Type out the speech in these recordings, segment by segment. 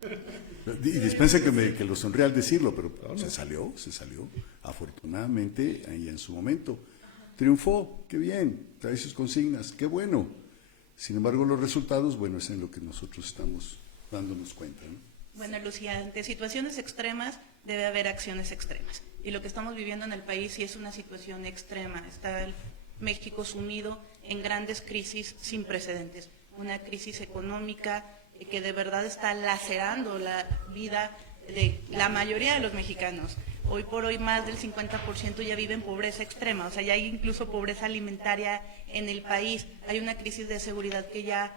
Y dispensa que lo sonríe al decirlo, pero se salió. Afortunadamente, ahí en su momento. Triunfó, qué bien, trae sus consignas, qué bueno. Sin embargo, los resultados, bueno, es en lo que nosotros estamos dándonos cuenta, ¿no? Bueno, Lucía, ante situaciones extremas debe haber acciones extremas. Y lo que estamos viviendo en el país sí es una situación extrema. Está el México sumido en grandes crisis sin precedentes. Una crisis económica que de verdad está lacerando la vida de la mayoría de los mexicanos. Hoy por hoy más del 50% ya vive en pobreza extrema, o sea, ya hay incluso pobreza alimentaria en el país. Hay una crisis de seguridad que ya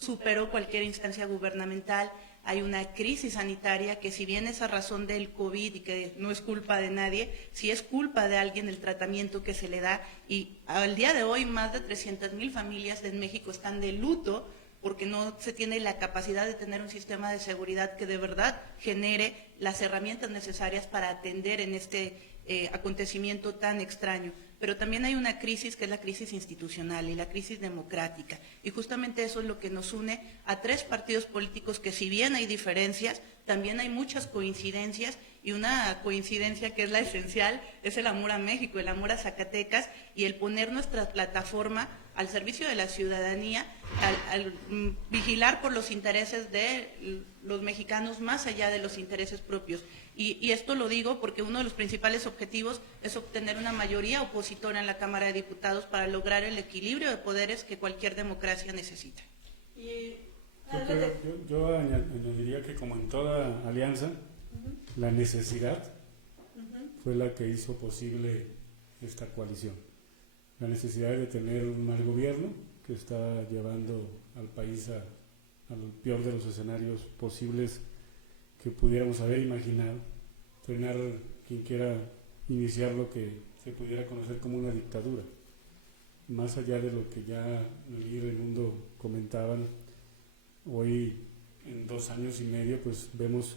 superó cualquier instancia gubernamental. Hay una crisis sanitaria que, si bien es a razón del COVID y que no es culpa de nadie, sí es culpa de alguien el tratamiento que se le da. Y al día de hoy más de 300,000 familias en México están de luto porque no se tiene la capacidad de tener un sistema de seguridad que de verdad genere las herramientas necesarias para atender en este acontecimiento tan extraño. Pero también hay una crisis que es la crisis institucional y la crisis democrática. Y justamente eso es lo que nos une a tres partidos políticos que, si bien hay diferencias, también hay muchas coincidencias, y una coincidencia que es la esencial es el amor a México, el amor a Zacatecas y el poner nuestra plataforma al servicio de la ciudadanía, al vigilar por los intereses de los mexicanos más allá de los intereses propios. Y esto lo digo porque uno de los principales objetivos es obtener una mayoría opositora en la Cámara de Diputados para lograr el equilibrio de poderes que cualquier democracia necesita. Yo añadiría que, como en toda alianza, la necesidad fue la que hizo posible esta coalición. La necesidad de tener un mal gobierno que está llevando al país al peor de los escenarios posibles que pudiéramos haber imaginado, frenar quien quiera iniciar lo que se pudiera conocer como una dictadura. Más allá de lo que ya Nelly y Raimundo comentaban, hoy en 2 años y medio pues vemos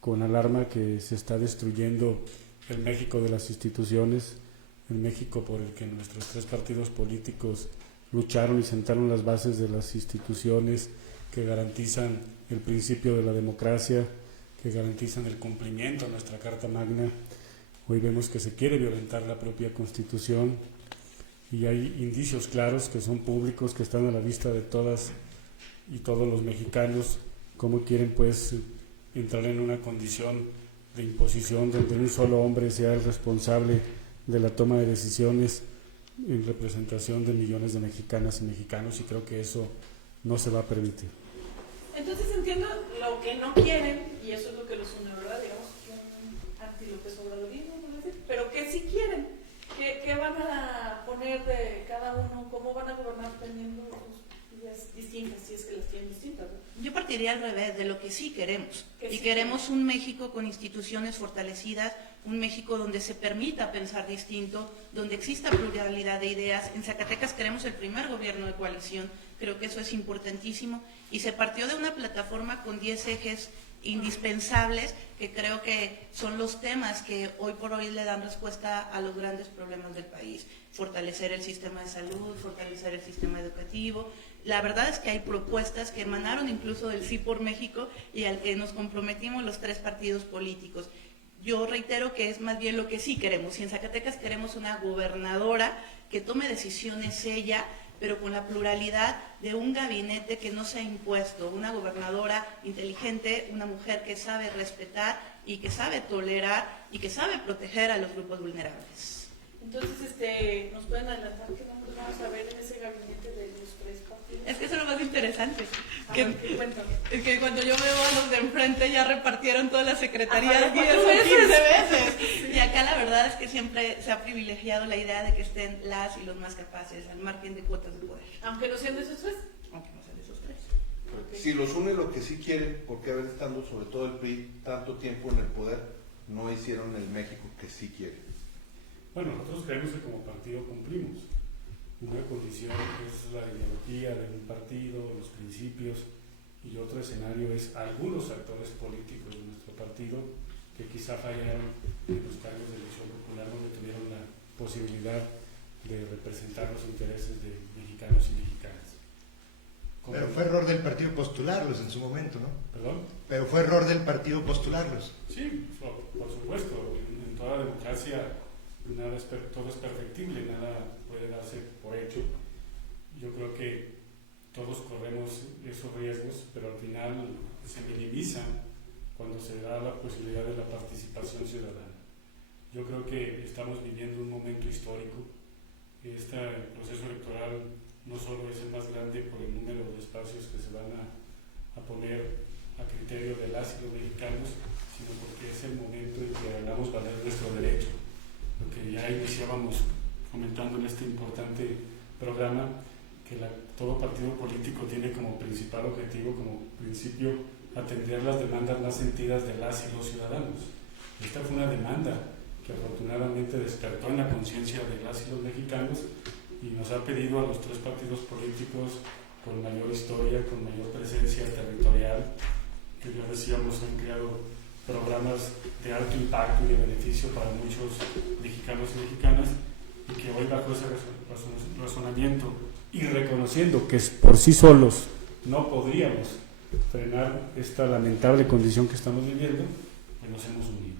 con alarma que se está destruyendo el México de las instituciones, el México por el que nuestros 3 partidos políticos lucharon y sentaron las bases de las instituciones que garantizan el principio de la democracia, que garantizan el cumplimiento de nuestra Carta Magna. Hoy vemos que se quiere violentar la propia Constitución y hay indicios claros que son públicos, que están a la vista de todas y todos los mexicanos, cómo quieren pues entrar en una condición de imposición donde un solo hombre sea el responsable de la toma de decisiones en representación de millones de mexicanas y mexicanos, y creo que eso no se va a permitir. Entonces entiendo lo que no quieren, y eso es lo que los une, ¿verdad? Digamos, un anti-López Obradorismo, por decir, pero que sí quieren. ¿Qué van a poner de cada uno? ¿Cómo van a gobernar teniendo ideas distintas, si es que las tienen distintas, ¿no? Yo partiría al revés de lo que sí queremos. Y queremos un México con instituciones fortalecidas, un México donde se permita pensar distinto, donde exista pluralidad de ideas. En Zacatecas queremos el primer gobierno de coalición, creo que eso es importantísimo, y se partió de una plataforma con 10 ejes indispensables que creo que son los temas que hoy por hoy le dan respuesta a los grandes problemas del país. Fortalecer el sistema de salud, fortalecer el sistema educativo. La verdad es que hay propuestas que emanaron incluso del Sí por México y al que nos comprometimos los 3 partidos políticos. Yo reitero que es más bien lo que sí queremos. Y en Zacatecas queremos una gobernadora que tome decisiones ella, pero con la pluralidad de un gabinete que no sea impuesto, una gobernadora inteligente, una mujer que sabe respetar y que sabe tolerar y que sabe proteger a los grupos vulnerables. Entonces, ¿nos pueden adelantar qué nombres vamos a ver en ese gabinete de los 3 partidos? Es que eso es lo más interesante. Cuéntame. Es que cuando yo veo a los de enfrente ya repartieron todas las secretarías 10 4 o 15 veces. veces. Y acá la verdad es que siempre se ha privilegiado la idea de que estén las y los más capaces, al margen de cuotas de poder. Aunque no sean de esos 3. Aunque no sean de esos 3. Okay. Si los une lo que sí quieren, porque haber estado sobre todo el PRI tanto tiempo en el poder, no hicieron el México que sí quieren. Bueno, nosotros creemos que como partido cumplimos. Una condición es la ideología de un partido, los principios, y otro escenario es algunos actores políticos de nuestro partido que quizá fallaron en los cargos de elección popular, donde tuvieron la posibilidad de representar los intereses de mexicanos y mexicanas. Pero fue error del partido postularlos en su momento, ¿no? ¿Perdón? Pero fue error del partido postularlos. Sí, por supuesto. En toda democracia todo es perfectible, nada puede darse por hecho. Yo creo que todos corremos esos riesgos, pero al final se minimizan cuando se da la posibilidad de la participación ciudadana. Yo creo que estamos viviendo un momento histórico. Este proceso electoral no solo es el más grande por el número de espacios que se van a poner a criterio de las y los mexicanos, sino porque es el momento en que hagamos valer nuestro derecho. Lo que ya iniciábamos comentando en este importante programa, que todo partido político tiene como principal objetivo, como principio, atender las demandas más sentidas de las y los ciudadanos. Esta fue una demanda que afortunadamente despertó en la conciencia de las y los mexicanos y nos ha pedido a los tres partidos políticos con mayor historia, con mayor presencia territorial, que ya decíamos han creado programas de alto impacto y de beneficio para muchos mexicanos y mexicanas, y que hoy bajo ese razonamiento y reconociendo que por sí solos no podríamos frenar esta lamentable condición que estamos viviendo, pues nos hemos unido.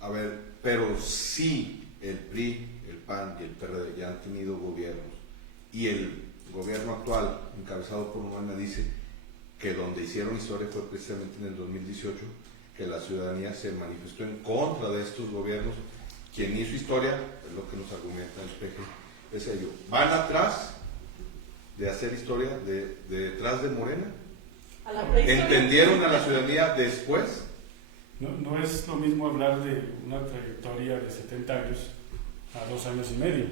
A ver, pero sí el PRI, el PAN y el PRD ya han tenido gobiernos, y el gobierno actual, encabezado por Morena, dice que donde hicieron historia fue precisamente en el 2018, que la ciudadanía se manifestó en contra de estos gobiernos. Quien hizo historia, es lo que nos argumenta el PG, es ello. ¿Van atrás de hacer historia detrás de Morena? A la prehistoria. ¿Entendieron a la ciudadanía después? No es lo mismo hablar de una trayectoria de 70 años a 2 años y medio.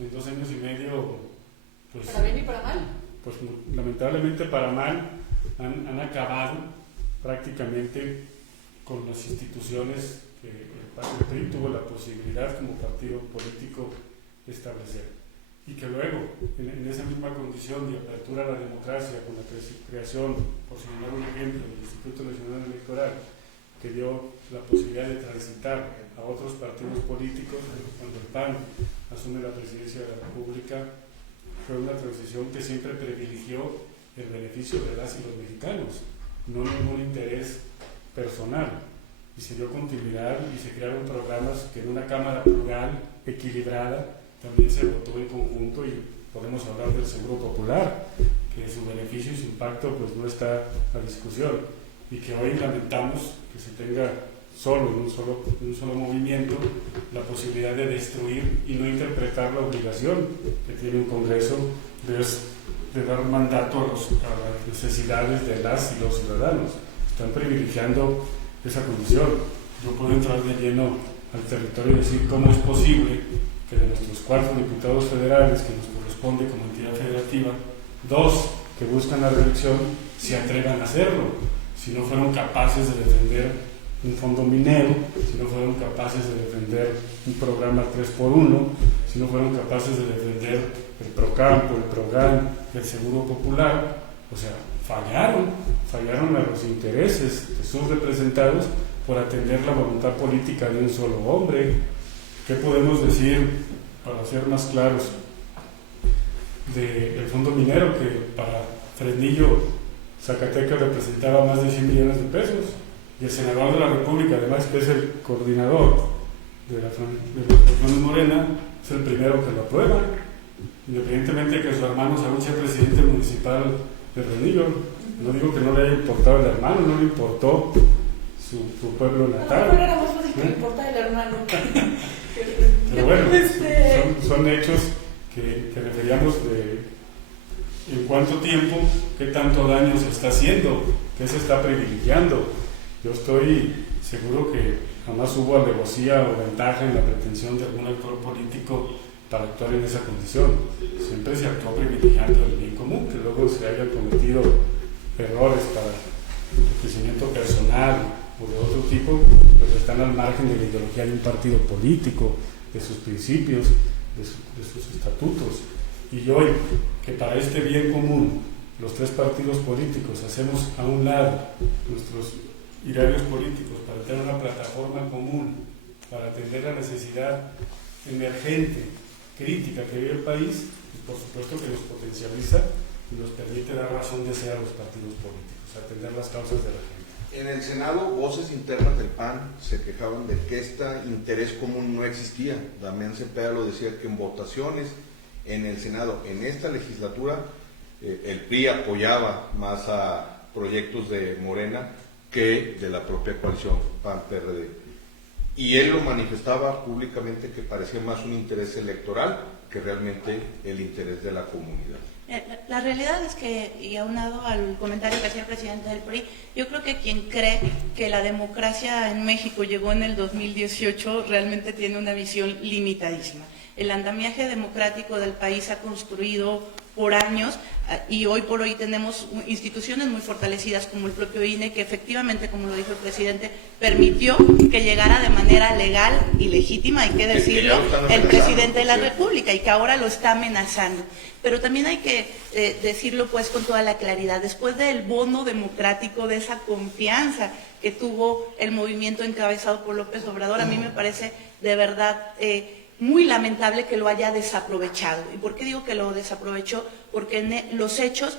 En 2 años y medio, pues... Para bien y para mal. Pues lamentablemente para mal han acabado prácticamente con las instituciones que el PRI tuvo la posibilidad como partido político de establecer. Y que luego, en esa misma condición de apertura a la democracia, con la creación, por señalar un ejemplo, del Instituto Nacional Electoral, que dio la posibilidad de transitar a otros partidos políticos, cuando el PAN asume la presidencia de la República, fue una transición que siempre privilegió el beneficio de las y los mexicanos, no ningún interés personal. Y se dio continuidad y se crearon programas que en una Cámara plural, equilibrada, también se votó en conjunto, y podemos hablar del Seguro Popular, que su beneficio y su impacto pues no está a discusión, y que hoy lamentamos que se tenga solo, en un solo movimiento, la posibilidad de destruir y no interpretar la obligación que tiene un Congreso de dar mandato a las necesidades de las y los ciudadanos. Están privilegiando esa condición. Yo puedo entrar de lleno al territorio y decir cómo es posible que de nuestros 4 diputados federales que nos corresponde como entidad federativa, 2 que buscan la reelección se atrevan a hacerlo, si no fueron capaces de defender un fondo minero, si no fueron capaces de defender un programa 3x1, si no fueron capaces de defender el Procampo, el Progan, el Seguro Popular. O sea, fallaron a los intereses de sus representados por atender la voluntad política de un solo hombre. ¿Qué podemos decir, para ser más claros, del fondo minero, que para Fresnillo, Zacatecas, representaba más de 100 millones de pesos? Y el senador de la República, además que es el coordinador de las fracciones Morena, es el primero que lo aprueba, independientemente de que su hermano Saúl sea presidente municipal de Fresnillo. No digo que no le haya importado el hermano, no le importó su pueblo natal. No, era más fácil que le importa el hermano. Pero bueno, son hechos que referíamos de en cuánto tiempo, qué tanto daño se está haciendo, qué se está privilegiando. Yo estoy seguro que jamás hubo alevosía o ventaja en la pretensión de algún actor político para actuar en esa condición. Siempre se actuó privilegiando el bien común, que luego se hayan cometido errores para enriquecimiento personal o de otro tipo, pues están al margen de la ideología de un partido político, de sus principios, de sus estatutos. Y hoy, que para este bien común los 3 partidos políticos hacemos a un lado nuestros idearios políticos para tener una plataforma común, para atender la necesidad emergente crítica que vive el país, y por supuesto que los potencializa y nos permite dar razón de ser a los partidos políticos, atender las causas de la gente. En el Senado, voces internas del PAN se quejaban de que este interés común no existía. Damián Cepeda lo decía, que en votaciones en el Senado, en esta legislatura, el PRI apoyaba más a proyectos de Morena que de la propia coalición PAN-PRD. Y él lo manifestaba públicamente, que parecía más un interés electoral que realmente el interés de la comunidad. La realidad es que, y aunado al comentario que hacía el presidente del PRI, yo creo que quien cree que la democracia en México llegó en el 2018 realmente tiene una visión limitadísima. El andamiaje democrático del país se ha construido por años y hoy por hoy tenemos instituciones muy fortalecidas como el propio INE, que efectivamente, como lo dijo el presidente, permitió que llegara de manera legal y legítima, hay que decirlo, el presidente de la República, y que ahora lo está amenazando. Pero también hay que decirlo pues con toda la claridad, después del bono democrático, de esa confianza que tuvo el movimiento encabezado por López Obrador, a mí me parece de verdad muy lamentable que lo haya desaprovechado. ¿Y por qué digo que lo desaprovechó? Porque en los hechos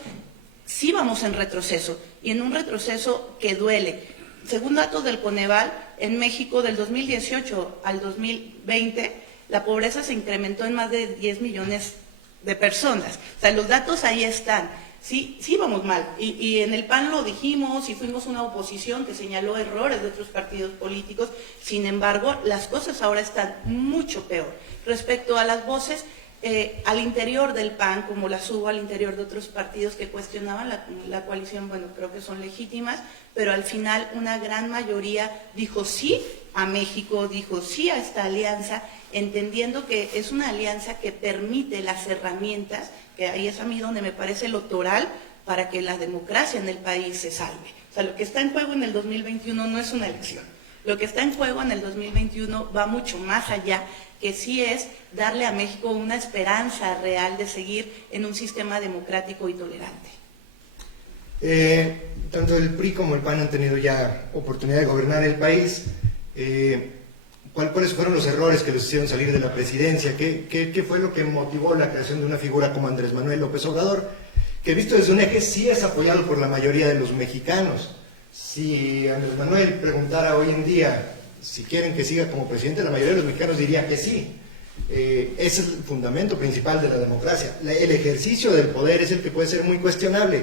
sí vamos en retroceso, y en un retroceso que duele. Según datos del Coneval, en México del 2018 al 2020, la pobreza se incrementó en más de 10 millones de personas. O sea, los datos ahí están. Sí vamos mal, y en el PAN lo dijimos, y fuimos una oposición que señaló errores de otros partidos políticos. Sin embargo, las cosas ahora están mucho peor. Respecto a las voces al interior del PAN, como las hubo al interior de otros partidos que cuestionaban la coalición, bueno, creo que son legítimas, pero al final una gran mayoría dijo sí a México, dijo sí a esta alianza, entendiendo que es una alianza que permite las herramientas, que ahí es a mí donde me parece lo toral, para que la democracia en el país se salve. O sea, lo que está en juego en el 2021 no es una elección. Lo que está en juego en el 2021 va mucho más allá, que sí es darle a México una esperanza real de seguir en un sistema democrático y tolerante. Tanto el PRI como el PAN han tenido ya oportunidad de gobernar el país. ¿Cuáles fueron los errores que les hicieron salir de la presidencia? ¿Qué fue lo que motivó la creación de una figura como Andrés Manuel López Obrador, que visto desde un eje sí es apoyado por la mayoría de los mexicanos? Si Andrés Manuel preguntara hoy en día si quieren que siga como presidente, la mayoría de los mexicanos diría que sí. Ese es el fundamento principal de la democracia. El ejercicio del poder es el que puede ser muy cuestionable.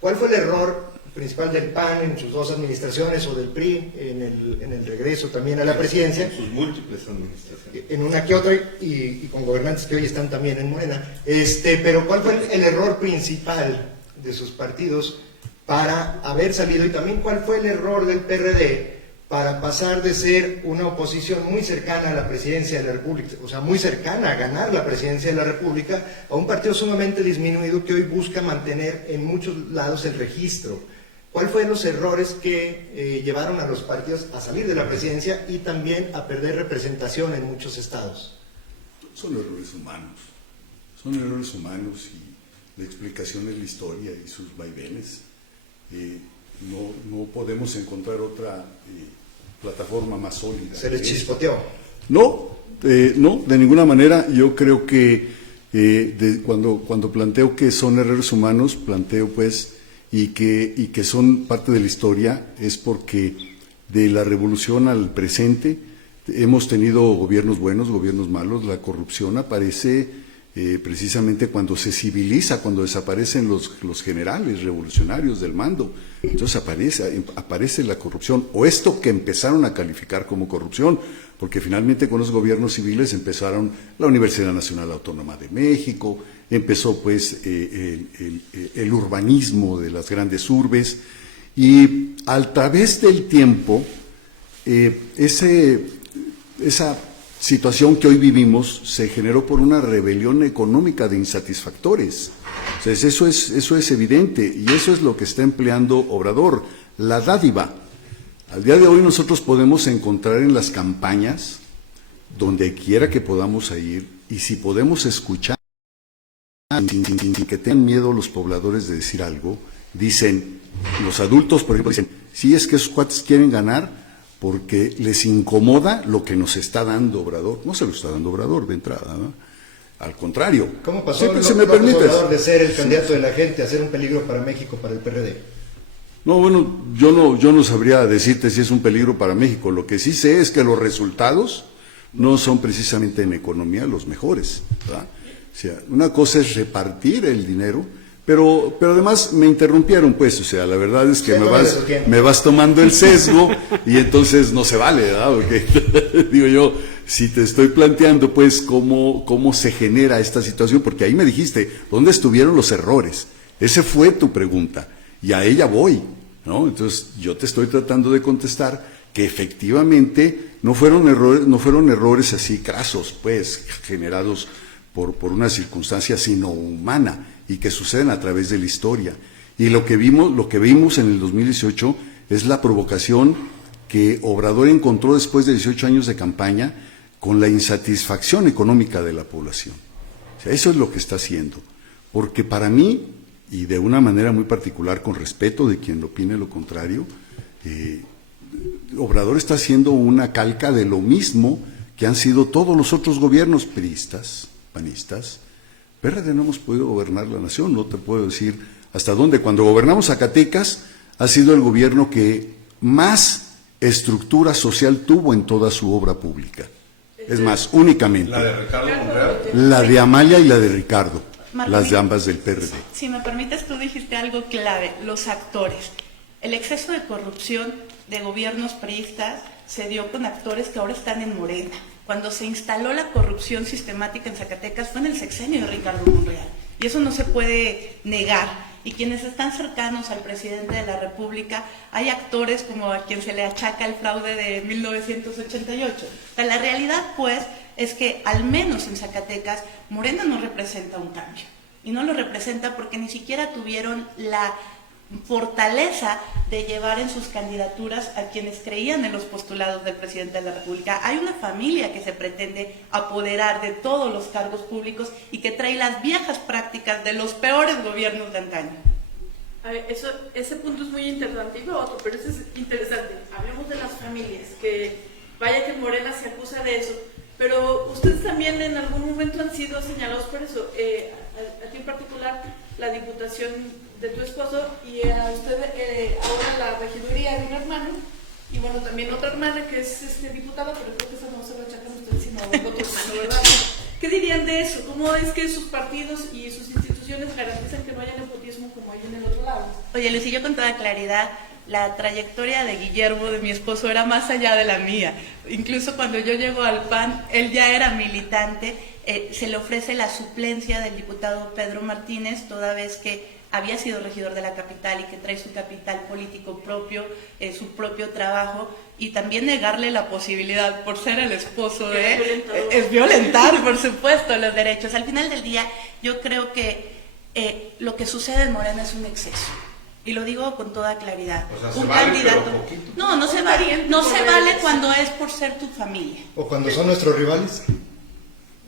¿Cuál fue el error principal del PAN en sus dos administraciones, o del PRI en el regreso también a la presidencia? En sus múltiples administraciones. En una que otra, y con gobernantes que hoy están también en Morena. Pero ¿cuál fue el error principal de sus partidos para haber salido? Y también ¿cuál fue el error del PRD para pasar de ser una oposición muy cercana a la presidencia de la República, o sea, muy cercana a ganar la presidencia de la República, a un partido sumamente disminuido que hoy busca mantener en muchos lados el registro? ¿Cuáles fueron los errores que llevaron a los partidos a salir de la presidencia y también a perder representación en muchos estados? Son errores humanos, y la explicación es la historia y sus vaivenes. No podemos encontrar otra plataforma más sólida. ¿Se les chispoteó? No, de ninguna manera. Yo creo que cuando planteo que son errores humanos, planteo pues y que son parte de la historia, es porque de la revolución al presente hemos tenido gobiernos buenos, gobiernos malos. La corrupción aparece precisamente cuando se civiliza, cuando desaparecen los generales revolucionarios del mando. Entonces aparece la corrupción, o esto que empezaron a calificar como corrupción, porque finalmente con los gobiernos civiles empezaron la Universidad Nacional Autónoma de México, empezó pues el urbanismo de las grandes urbes, y a través del tiempo esa situación que hoy vivimos se generó por una rebelión económica de insatisfactores. Entonces eso es evidente, y eso es lo que está empleando Obrador, la dádiva. Al día de hoy nosotros podemos encontrar en las campañas, donde quiera que podamos ir, y si podemos escuchar, sin que tengan miedo los pobladores de decir algo, dicen, los adultos por ejemplo dicen, sí, es que esos cuates quieren ganar porque les incomoda lo que nos está dando Obrador. No se lo está dando Obrador de entrada, ¿no? Al contrario. ¿Cómo pasó Sí, López si me permites. Obrador de ser el candidato de la gente a ser un peligro para México, para el PRD? No, bueno, yo no sabría decirte si es un peligro para México. Lo que sí sé es que los resultados no son precisamente en economía los mejores, ¿verdad? O sea, una cosa es repartir el dinero, pero además me interrumpieron, pues, o sea, la verdad es que me vas tomando el sesgo y entonces no se vale, ¿verdad? Porque digo yo, si te estoy planteando, pues, cómo se genera esta situación, porque ahí me dijiste, ¿dónde estuvieron los errores? Esa fue tu pregunta, y a ella voy, ¿no? Entonces, yo te estoy tratando de contestar que efectivamente no fueron errores así crasos, pues, generados por una circunstancia sino humana y que suceden a través de la historia. Y lo que vimos en el 2018 es la provocación que Obrador encontró después de 18 años de campaña con la insatisfacción económica de la población. O sea, eso es lo que está haciendo. Porque para mí, y de una manera muy particular, con respeto de quien opine lo contrario, Obrador está haciendo una calca de lo mismo que han sido todos los otros gobiernos priistas, panistas. PRD no hemos podido gobernar la nación, no te puedo decir hasta dónde. Cuando gobernamos Zacatecas, ha sido el gobierno que más estructura social tuvo en toda su obra pública. Es más, únicamente. La de Ricardo Monreal. La de Amalia y la de Ricardo, Marco, las de ambas del PRD. Si me permites, tú dijiste algo clave, los actores. El exceso de corrupción de gobiernos priistas se dio con actores que ahora están en Morena. Cuando se instaló la corrupción sistemática en Zacatecas fue en el sexenio de Ricardo Monreal. Y eso no se puede negar. Y quienes están cercanos al presidente de la República, hay actores como a quien se le achaca el fraude de 1988. O sea, la realidad, pues, es que al menos en Zacatecas, Morena no representa un cambio. Y no lo representa porque ni siquiera tuvieron la fortaleza de llevar en sus candidaturas a quienes creían en los postulados del presidente de la República. Hay una familia que se pretende apoderar de todos los cargos públicos y que trae las viejas prácticas de los peores gobiernos de antaño. A ver, ese punto es muy interesante. Y otro, pero eso es interesante. Hablemos de las familias, que vaya que Morena se acusa de eso, pero ustedes también en algún momento han sido señalados por eso. A ti en particular, la diputación de tu esposo, y a usted ahora la regiduría de un hermano, y bueno, también otra hermana que es diputada, pero creo que eso no se lo achacan a usted, sino a otro hermano, ¿verdad? ¿Qué dirían de eso? ¿Cómo es que sus partidos y sus instituciones garantizan que no haya nepotismo como hay en el otro lado? Oye, Luis, y yo con toda claridad, la trayectoria de Guillermo, de mi esposo, era más allá de la mía. Incluso cuando yo llego al PAN, él ya era militante, se le ofrece la suplencia del diputado Pedro Martínez, toda vez que había sido regidor de la capital y que trae su capital político propio, su propio trabajo, y también negarle la posibilidad, por ser el esposo de... Es violentar, por supuesto, los derechos. Al final del día, yo creo que lo que sucede en Morena es un exceso. Y lo digo con toda claridad. O sea, un se vale, candidato. pero poquito. No se vale. No se vale cuando es por ser tu familia. ¿O cuando son nuestros rivales?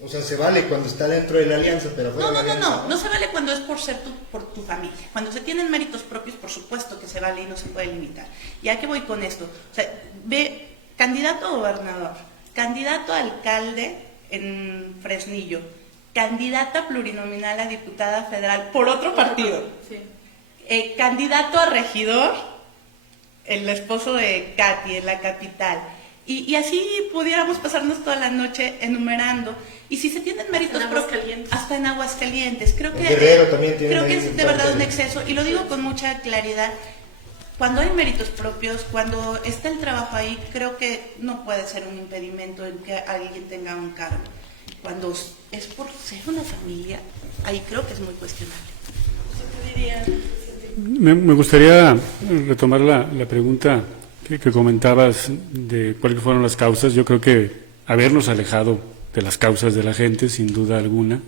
O sea, se vale cuando está dentro de la alianza, pero fuera de la alianza. No se vale cuando es por ser por tu familia. Cuando se tienen méritos propios, por supuesto que se vale y no se puede limitar. ¿Y a qué voy con esto? O sea, ve, candidato a gobernador, candidato a alcalde en Fresnillo, candidata plurinominal a diputada federal por otro partido, Sí. Candidato a regidor, el esposo de Katy en la capital. Y así pudiéramos pasarnos toda la noche enumerando. Y si se tienen méritos Aguascalientes. hasta en Aguascalientes. Creo que, Guerrero también tiene creo que méritos es de verdad un propios. exceso. Y lo digo con mucha claridad. Cuando hay méritos propios, cuando está el trabajo ahí, creo que no puede ser un impedimento en que alguien tenga un cargo. Cuando es por ser una familia, ahí creo que es muy cuestionable. ¿Qué dirían? Me gustaría retomar la pregunta que comentabas de cuáles fueron las causas. Yo creo que habernos alejado de las causas de la gente, sin duda alguna,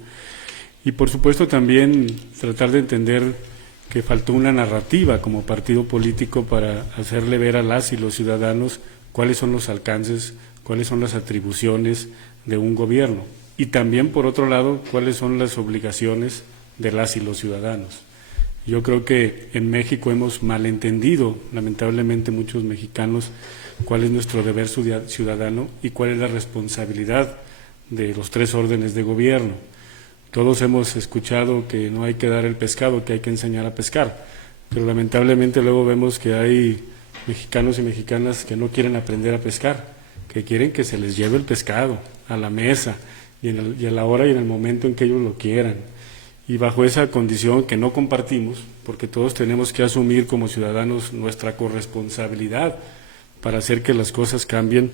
y por supuesto también tratar de entender que faltó una narrativa como partido político para hacerle ver a las y los ciudadanos cuáles son los alcances, cuáles son las atribuciones de un gobierno, y también, por otro lado, cuáles son las obligaciones de las y los ciudadanos. Yo creo que en México hemos malentendido, lamentablemente muchos mexicanos, cuál es nuestro deber ciudadano y cuál es la responsabilidad de los tres órdenes de gobierno. Todos hemos escuchado que no hay que dar el pescado, que hay que enseñar a pescar, pero lamentablemente luego vemos que hay mexicanos y mexicanas que no quieren aprender a pescar, que quieren que se les lleve el pescado a la mesa y a la hora y en el momento en que ellos lo quieran. Y bajo esa condición que no compartimos, porque todos tenemos que asumir como ciudadanos nuestra corresponsabilidad para hacer que las cosas cambien,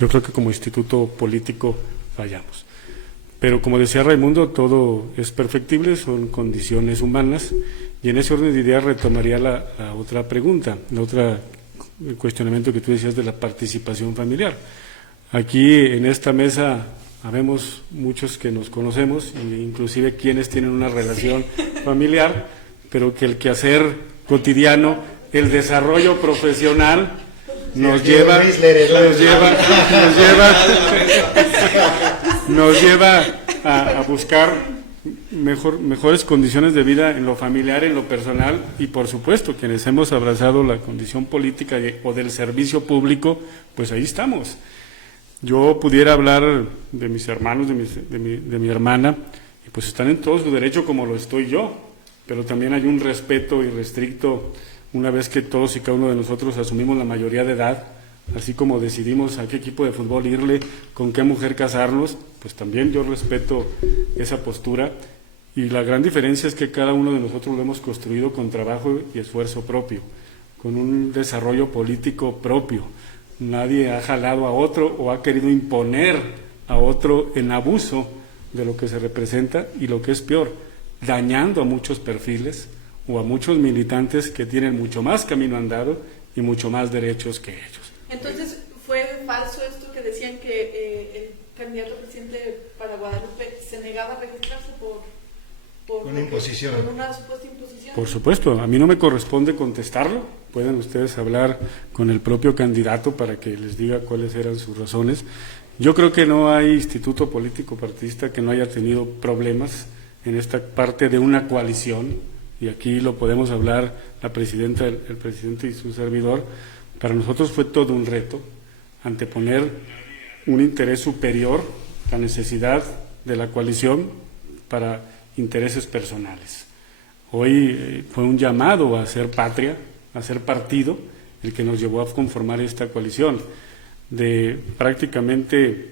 yo creo que como instituto político fallamos. Pero como decía Raimundo, todo es perfectible, son condiciones humanas, y en ese orden de ideas retomaría la otra pregunta, el cuestionamiento que tú decías de la participación familiar. Aquí en esta mesa habemos muchos que nos conocemos, inclusive quienes tienen una relación familiar, pero que el quehacer cotidiano, el desarrollo profesional nos lleva a buscar mejores condiciones de vida en lo familiar, en lo personal, y por supuesto quienes hemos abrazado la condición política o del servicio público, pues ahí estamos. Yo pudiera hablar de mis hermanos, de mi hermana, y pues están en todo su derecho como lo estoy yo, pero también hay un respeto irrestricto una vez que todos y cada uno de nosotros asumimos la mayoría de edad, así como decidimos a qué equipo de fútbol irle, con qué mujer casarnos, pues también yo respeto esa postura, y la gran diferencia es que cada uno de nosotros lo hemos construido con trabajo y esfuerzo propio, con un desarrollo político propio. Nadie ha jalado a otro o ha querido imponer a otro en abuso de lo que se representa, y lo que es peor, dañando a muchos perfiles o a muchos militantes que tienen mucho más camino andado y mucho más derechos que ellos. Entonces, ¿fue falso esto que decían que el candidato presidente para Guadalupe se negaba a registrarse por una imposición? Por una supuesta imposición. Por supuesto, a mí no me corresponde contestarlo, pueden ustedes hablar con el propio candidato para que les diga cuáles eran sus razones. Yo creo que no hay instituto político partidista que no haya tenido problemas en esta parte de una coalición, y aquí lo podemos hablar la presidenta, el presidente y su servidor. Para nosotros fue todo un reto anteponer un interés superior, la necesidad de la coalición, para intereses personales. Hoy fue un llamado a hacer patria, a ser partido, el que nos llevó a conformar esta coalición. De prácticamente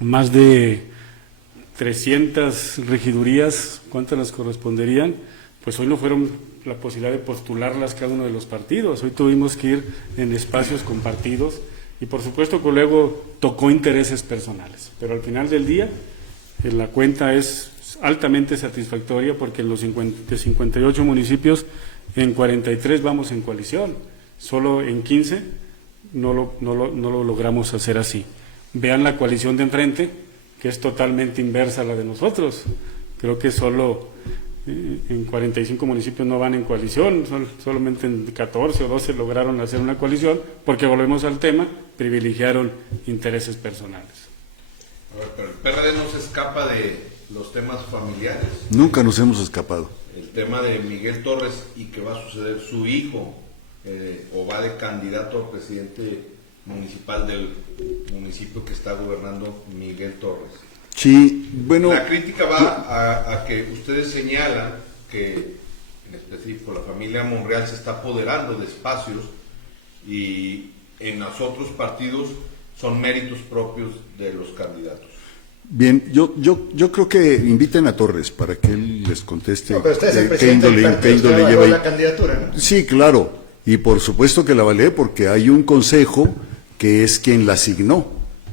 más de 300 regidurías, ¿cuántas las corresponderían? Pues hoy no fueron la posibilidad de postularlas cada uno de los partidos, hoy tuvimos que ir en espacios compartidos, y por supuesto que luego tocó intereses personales, pero al final del día la cuenta es altamente satisfactoria, porque en los 58 municipios, en 43 vamos en coalición, solo en 15 no lo logramos hacer así. Vean la coalición de enfrente, que es totalmente inversa a la de nosotros. Creo que solo en 45 municipios no van en coalición, solamente en 14 o 12 lograron hacer una coalición, porque volvemos al tema, privilegiaron intereses personales. A ver, pero el PRD no se escapa de los temas familiares. Nunca nos hemos escapado. El tema de Miguel Torres y que va a suceder su hijo, o va de candidato a presidente municipal del municipio que está gobernando Miguel Torres. Sí, bueno. La crítica va a que ustedes señalan que, en específico, la familia Monreal se está apoderando de espacios, y en los otros partidos son méritos propios de los candidatos. Bien, yo creo que inviten a Torres para que él les conteste. No, pero usted es el presidente del partido, usted avaló la candidatura, ¿no? Sí, claro, y por supuesto que la avalé, porque hay un consejo que es quien la asignó.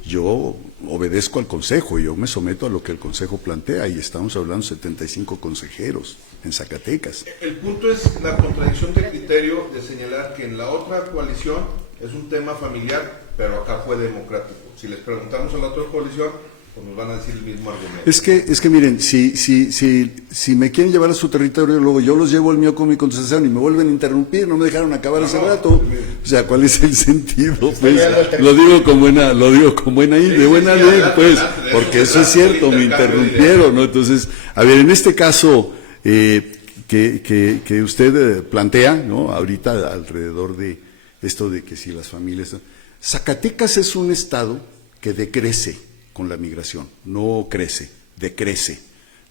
Yo obedezco al consejo, yo me someto a lo que el consejo plantea, y estamos hablando de 75 consejeros en Zacatecas. El punto es la contradicción de criterio de señalar que en la otra coalición es un tema familiar, pero acá fue democrático. Si les preguntamos a la otra coalición, pues nos van a decir el mismo argumento. Es que miren, si me quieren llevar a su territorio, luego yo los llevo al mío con mi concesión y me vuelven a interrumpir, no me dejaron acabar hace rato. O sea, ¿cuál es el sentido? Pues, lo digo con buena de buena ley, pues, porque eso es cierto, me interrumpieron, ¿no? Entonces, a ver, en este caso que usted plantea, ¿no? Ahorita alrededor de esto de que si las familias... Zacatecas es un estado que decrece con la migración, no crece, decrece.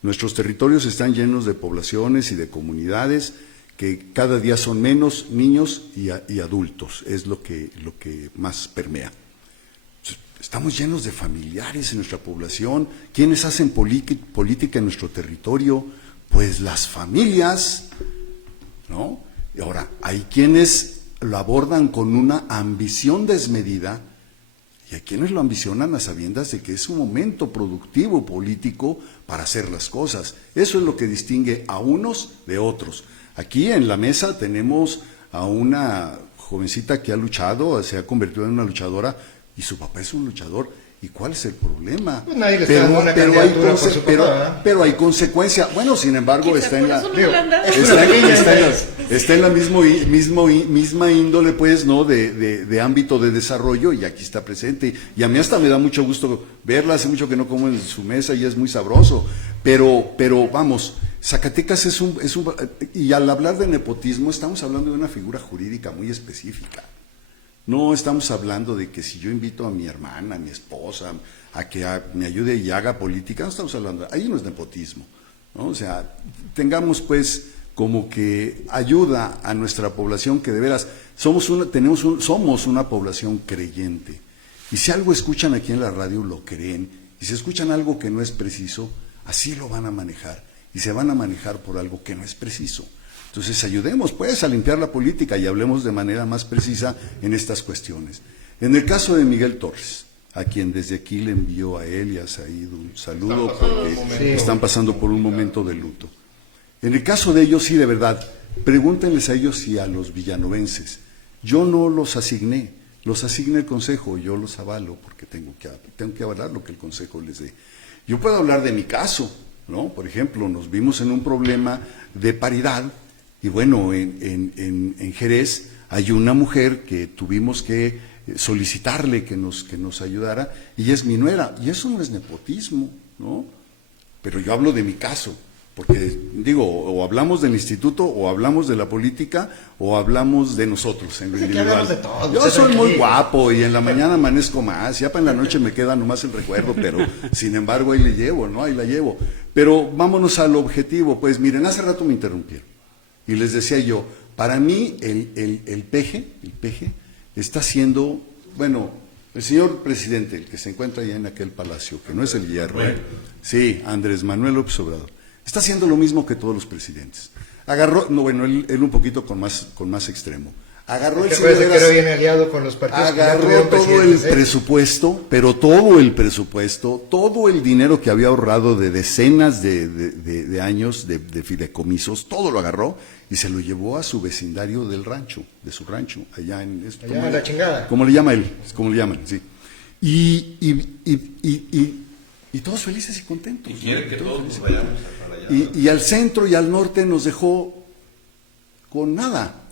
Nuestros territorios están llenos de poblaciones y de comunidades que cada día son menos niños y adultos, es lo que más permea. Estamos llenos de familiares en nuestra población. ¿Quiénes hacen política en nuestro territorio? Pues las familias, ¿no? Y ahora, hay quienes lo abordan con una ambición desmedida y hay quienes lo ambicionan a sabiendas de que es un momento productivo político para hacer las cosas. Eso es lo que distingue a unos de otros. Aquí en la mesa tenemos a una jovencita que ha luchado, se ha convertido en una luchadora, y su papá es un luchador. ¿Y cuál es el problema? Pues nadie le está dando una candidatura por su papá, pero hay consecuencia. Bueno, sin embargo, Quizá está en por la... eso no le han dado. Está en la misma índole, pues, ¿no? De ámbito de desarrollo, y aquí está presente. Y a mí hasta me da mucho gusto verla, hace mucho que no como en su mesa y es muy sabroso. Pero vamos, Zacatecas es un... Y al hablar de nepotismo, estamos hablando de una figura jurídica muy específica. No estamos hablando de que si yo invito a mi hermana, a mi esposa, a que me ayude y haga política, no estamos hablando, ahí no es nepotismo, ¿no? O sea, tengamos pues como que ayuda a nuestra población, que de veras somos una población creyente. Y si algo escuchan aquí en la radio, lo creen. Y si escuchan algo que no es preciso, así lo van a manejar. Y se van a manejar por algo que no es preciso. Entonces ayudemos pues a limpiar la política y hablemos de manera más precisa en estas cuestiones. En el caso de Miguel Torres, a quien desde aquí le envío a él y a Said un saludo porque están pasando por un momento de luto. En el caso de ellos, sí, de verdad, pregúntenles a ellos y a los villanovenses. Yo no los asigné, los asigna el Consejo, yo los avalo porque tengo que avalar lo que el Consejo les dé. Yo puedo hablar de mi caso, ¿no? Por ejemplo, nos vimos en un problema de paridad. Y bueno, en Jerez hay una mujer que tuvimos que solicitarle que nos ayudara, y es mi nuera, y eso no es nepotismo, ¿no? Pero yo hablo de mi caso, porque digo, o hablamos del instituto, o hablamos de la política, o hablamos de nosotros en lo individual. De todo, yo soy muy guapo, y en la mañana amanezco más, ya para en la noche me queda nomás el recuerdo, pero sin embargo ahí le llevo, ¿no? Ahí la llevo. Pero vámonos al objetivo, pues miren, hace rato me interrumpieron. Y les decía yo, para mí el peje está siendo, bueno, el señor presidente, el que se encuentra allá en aquel palacio, que no es el hierro, sí, Andrés Manuel López Obrador, está haciendo lo mismo que todos los presidentes. Agarró, no, bueno, él un poquito con más extremo. Agarró el señor que era bien aliado con los partidos. Agarró todo el presupuesto, pero todo el presupuesto, todo el dinero que había ahorrado de decenas de años de fideicomisos, todo lo agarró y se lo llevó a su vecindario del rancho, de su rancho, allá en la chingada. ¿Cómo le llama él? ¿Cómo le llaman? Sí. Y todos felices y contentos. Y quiere ¿no? que todos nos vayamos para allá. Y al centro y al norte nos dejó con nada.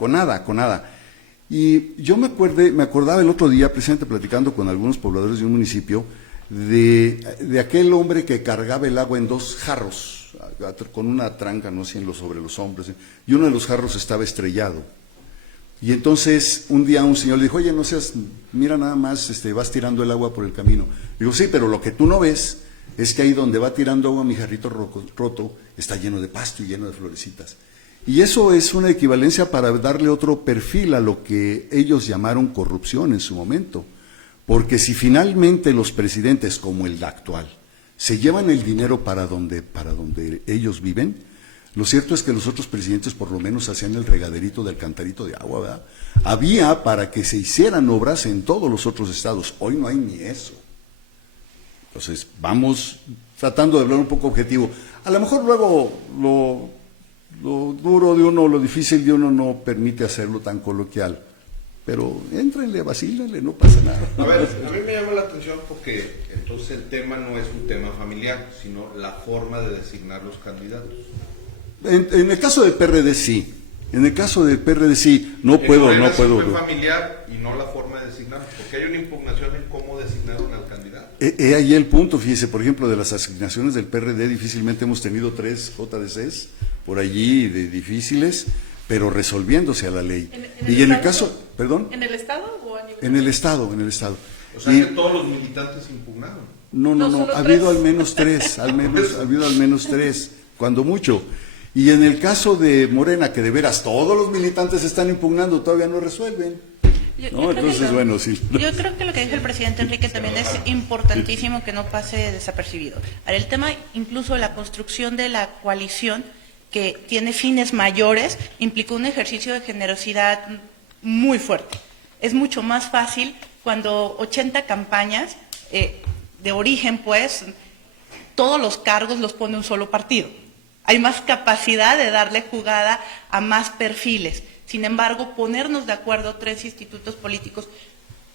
Y yo me acordaba el otro día, precisamente platicando con algunos pobladores de un municipio, de aquel hombre que cargaba el agua en 2 jarros, con una tranca, no sé, sobre los hombros, y uno de los jarros estaba estrellado. Y entonces un día un señor le dijo, oye, no seas, mira nada más, vas tirando el agua por el camino. Digo, sí, pero lo que tú no ves es que ahí donde va tirando agua mi jarrito roto está lleno de pasto y lleno de florecitas. Y eso es una equivalencia para darle otro perfil a lo que ellos llamaron corrupción en su momento. Porque si finalmente los presidentes, como el actual, se llevan el dinero para donde ellos viven, lo cierto es que los otros presidentes por lo menos hacían el regaderito del cantarito de agua, ¿verdad? Había para que se hicieran obras en todos los otros estados. Hoy no hay ni eso. Entonces, vamos tratando de hablar un poco objetivo. A lo mejor luego lo duro de uno, lo difícil de uno no permite hacerlo tan coloquial. Pero éntrenle, vacílenle, no pasa nada. A ver, a mí me llama la atención porque entonces el tema no es un tema familiar, sino la forma de designar los candidatos. En el caso del PRD sí. En el caso del PRD sí. No puedo. Fue familiar y no la forma de designar, porque hay una impugnación en cómo designaron al candidato. Ahí el punto, fíjese, por ejemplo, de las asignaciones del PRD difícilmente hemos tenido 3 JDCs por allí de difíciles, pero resolviéndose a la ley. Y en el caso, perdón. ¿En el Estado o a nivel? En el Estado. O sea que todos los militantes impugnaron. No, solo ha tres. habido al menos tres, ha habido al menos tres, cuando mucho. Y en el caso de Morena, que de veras todos los militantes están impugnando, todavía no resuelven. Yo ¿No? creo Entonces, que bueno, sí. Yo creo que lo que dijo el presidente Enrique también es importantísimo que no pase desapercibido. Ahora, el tema incluso de la construcción de la coalición, que tiene fines mayores, implicó un ejercicio de generosidad muy fuerte. Es mucho más fácil cuando 80 campañas de origen, pues, todos los cargos los pone un solo partido. Hay más capacidad de darle jugada a más perfiles. Sin embargo, ponernos de acuerdo 3 institutos políticos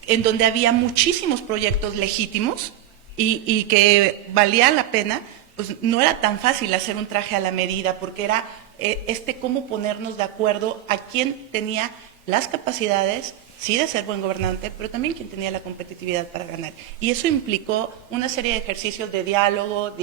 en donde había muchísimos proyectos legítimos y que valía la pena, pues no era tan fácil hacer un traje a la medida, porque era cómo ponernos de acuerdo a quién tenía las capacidades, sí, de ser buen gobernante, pero también quién tenía la competitividad para ganar. Y eso implicó una serie de ejercicios de diálogo,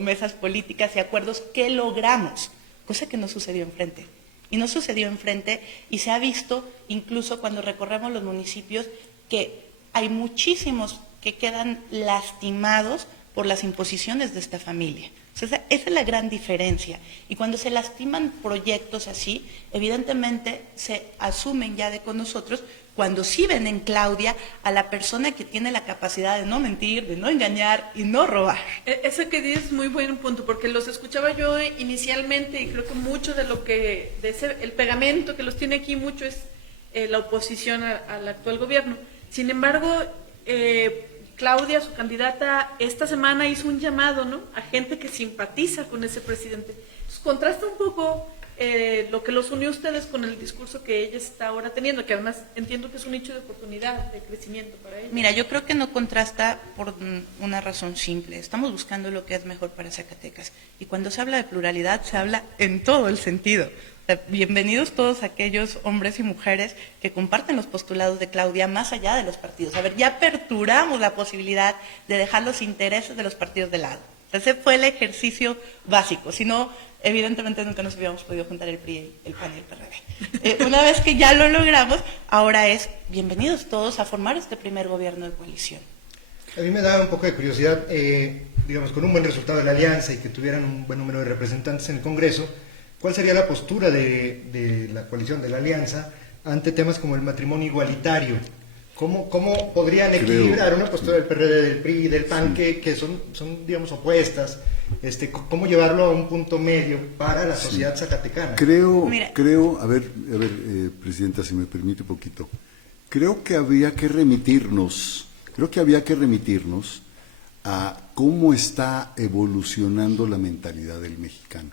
mesas políticas y acuerdos que logramos, cosa que no sucedió enfrente. Y no sucedió enfrente, y se ha visto incluso cuando recorremos los municipios que hay muchísimos que quedan lastimados por las imposiciones de esta familia. O sea, esa es la gran diferencia. Y cuando se lastiman proyectos así, evidentemente se asumen ya con nosotros cuando sí ven en Claudia a la persona que tiene la capacidad de no mentir, de no engañar y no robar. Ese que dices es muy buen punto, porque los escuchaba yo inicialmente y creo que mucho de lo que, el pegamento que los tiene aquí mucho es la oposición al actual gobierno. Sin embargo, Claudia, su candidata, esta semana hizo un llamado, ¿no?, a gente que simpatiza con ese presidente. Entonces, contrasta un poco lo que los unió a ustedes con el discurso que ella está ahora teniendo, que además entiendo que es un nicho de oportunidad, de crecimiento para ella. Mira, yo creo que no contrasta por una razón simple. Estamos buscando lo que es mejor para Zacatecas. Y cuando se habla de pluralidad, se habla en todo el sentido. O sea, bienvenidos todos aquellos hombres y mujeres que comparten los postulados de Claudia más allá de los partidos. A ver, ya aperturamos la posibilidad de dejar los intereses de los partidos de lado. Ese fue el ejercicio básico. Si no, evidentemente nunca nos hubiéramos podido juntar el PRI, el PAN y el PRD. Una vez que ya lo logramos, ahora es bienvenidos todos a formar este primer gobierno de coalición. A mí me da un poco de curiosidad, digamos, con un buen resultado de la alianza y que tuvieran un buen número de representantes en el Congreso, ¿cuál sería la postura de la coalición, de la alianza, ante temas como el matrimonio igualitario? ¿Cómo podrían equilibrar una postura del PRD, del PRI y del PAN, sí, que son, digamos, opuestas? ¿Cómo llevarlo a un punto medio para la sociedad zacatecana? Creo, a ver, Presidenta, si me permite un poquito, creo que había que remitirnos a cómo está evolucionando la mentalidad del mexicano.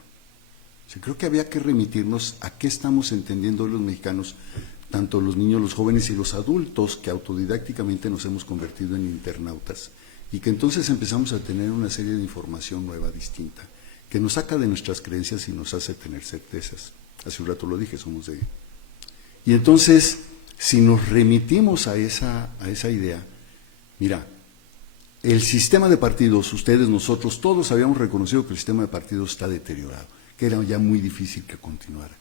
O sea, creo que había que remitirnos a qué estamos entendiendo los mexicanos, tanto los niños, los jóvenes y los adultos, que autodidácticamente nos hemos convertido en internautas, y que entonces empezamos a tener una serie de información nueva, distinta, que nos saca de nuestras creencias y nos hace tener certezas. Hace un rato lo dije, somos de... Y entonces, si nos remitimos a esa idea, mira, el sistema de partidos, ustedes, nosotros, todos habíamos reconocido que el sistema de partidos está deteriorado, que era ya muy difícil que continuara.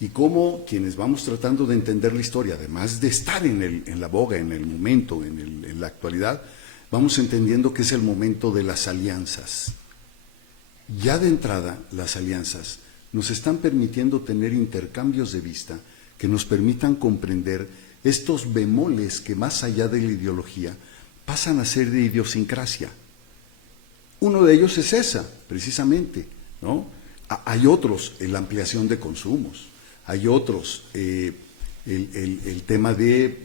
Y cómo quienes vamos tratando de entender la historia, además de estar en la boga, en el momento, en la actualidad, vamos entendiendo que es el momento de las alianzas. Ya de entrada, las alianzas nos están permitiendo tener intercambios de vista que nos permitan comprender estos bemoles que más allá de la ideología pasan a ser de idiosincrasia. Uno de ellos es esa, precisamente, ¿no? Hay otros, la ampliación de consumos, hay otros, el tema de,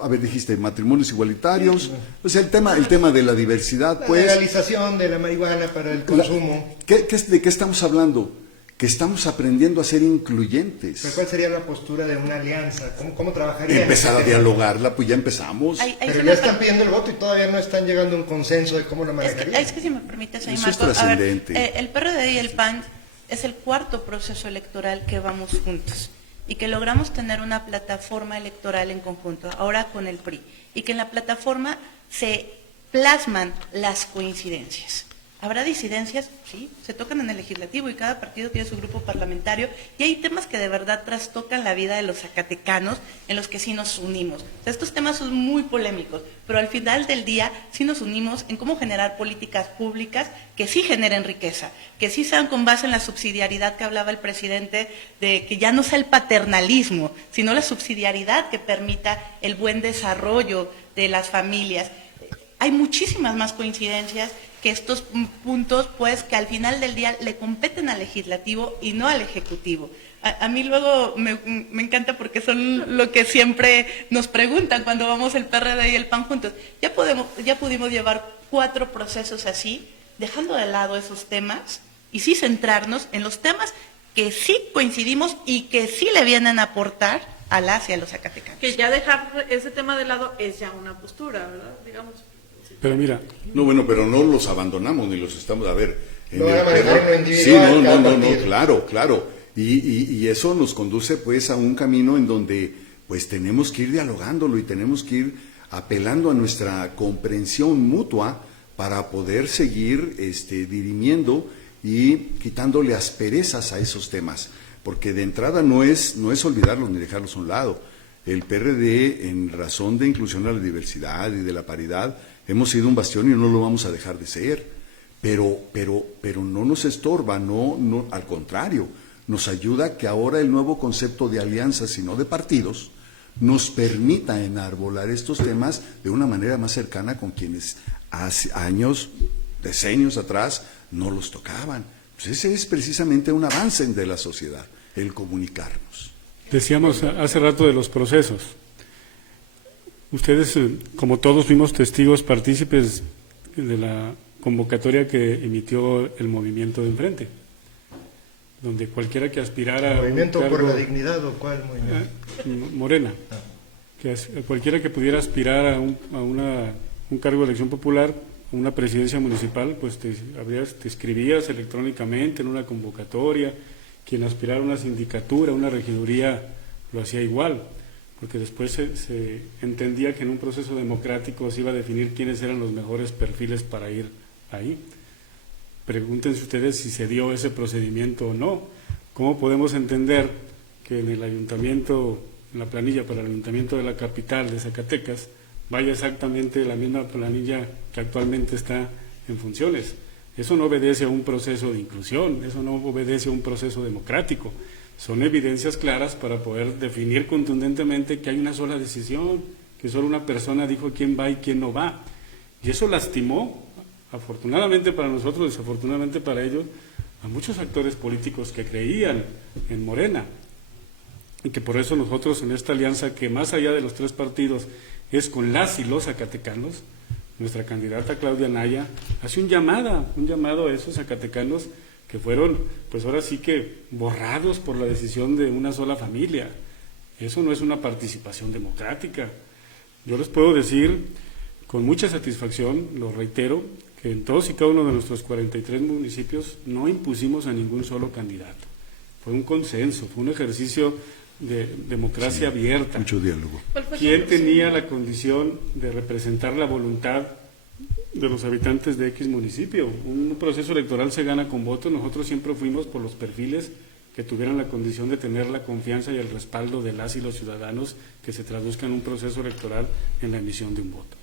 a ver, dijiste, matrimonios igualitarios, pues el tema de la diversidad, pues. La legalización de la marihuana para el consumo. ¿De qué estamos hablando? Que estamos aprendiendo a ser incluyentes. ¿Pero cuál sería la postura de una alianza? ¿Cómo trabajaría? Empezar a dialogarla, pues ya empezamos. Pero ya están pidiendo el voto y todavía no están llegando a un consenso de cómo lo manejarían. Es que si me permites, ahí, eso Marco, es trascendente. el PRD y el PAN es el cuarto proceso electoral que vamos juntos y que logramos tener una plataforma electoral en conjunto, ahora con el PRI, y que en la plataforma se plasman las coincidencias. Habrá disidencias, sí, se tocan en el legislativo y cada partido tiene su grupo parlamentario y hay temas que de verdad trastocan la vida de los zacatecanos en los que sí nos unimos. O sea, estos temas son muy polémicos, pero al final del día sí nos unimos en cómo generar políticas públicas que sí generen riqueza, que sí sean con base en la subsidiariedad que hablaba el presidente, de que ya no sea el paternalismo, sino la subsidiariedad que permita el buen desarrollo de las familias. Hay muchísimas más coincidencias que estos puntos, pues, que al final del día le competen al legislativo y no al ejecutivo. A mí luego me encanta porque son lo que siempre nos preguntan cuando vamos el PRD y el PAN juntos. Ya pudimos llevar 4 procesos así, dejando de lado esos temas y sí centrarnos en los temas que sí coincidimos y que sí le vienen a aportar a las y a los zacatecanos. Que ya dejar ese tema de lado es ya una postura, ¿verdad? Digamos. Pero mira, No, bueno, pero no los abandonamos ni los estamos a ver. No van a manejar lo individual, Sí, no, cada no, no, partido. claro. Y eso nos conduce pues a un camino en donde pues tenemos que ir dialogándolo y tenemos que ir apelando a nuestra comprensión mutua para poder seguir dirimiendo y quitándole asperezas a esos temas, porque de entrada no es olvidarlos ni dejarlos a un lado. El PRD, en razón de inclusión a la diversidad y de la paridad, hemos sido un bastión y no lo vamos a dejar de ser, pero no nos estorba, no, al contrario, nos ayuda que ahora el nuevo concepto de alianzas y no de partidos nos permita enarbolar estos temas de una manera más cercana con quienes hace años, decenios atrás, no los tocaban. Pues ese es precisamente un avance de la sociedad, el comunicarnos. decíamos hace rato de los procesos. Ustedes, como todos, fuimos testigos partícipes de la convocatoria que emitió el movimiento de enfrente, donde cualquiera que aspirara ¿Movimiento a un cargo, por la dignidad o cuál movimiento? Morena, cualquiera que pudiera aspirar a un cargo de elección popular, a una presidencia municipal, pues te inscribías electrónicamente en una convocatoria. Quien aspirara a una sindicatura, a una regiduría, lo hacía igual, porque después se entendía que en un proceso democrático se iba a definir quiénes eran los mejores perfiles para ir ahí. Pregúntense ustedes si se dio ese procedimiento o no. ¿Cómo podemos entender que en el ayuntamiento, en la planilla para el ayuntamiento de la capital de Zacatecas, vaya exactamente la misma planilla que actualmente está en funciones? Eso no obedece a un proceso de inclusión, eso no obedece a un proceso democrático. Son evidencias claras para poder definir contundentemente que hay una sola decisión, que solo una persona dijo quién va y quién no va. Y eso lastimó, afortunadamente para nosotros, desafortunadamente para ellos, a muchos actores políticos que creían en Morena. Y que por eso nosotros en esta alianza, que más allá de los 3 partidos, es con las y los zacatecanos, nuestra candidata Claudia Anaya hace un llamado a esos zacatecanos que fueron, pues ahora sí que borrados por la decisión de una sola familia. Eso no es una participación democrática. Yo les puedo decir con mucha satisfacción, lo reitero, que en todos y cada uno de nuestros 43 municipios no impusimos a ningún solo candidato. Fue un consenso, fue un ejercicio de democracia abierta. Mucho diálogo. ¿Quién tenía la condición de representar la voluntad de los habitantes de X municipio? Un proceso electoral se gana con votos. Nosotros siempre fuimos por los perfiles que tuvieran la condición de tener la confianza y el respaldo de las y los ciudadanos, que se traduzca en un proceso electoral en la emisión de un voto.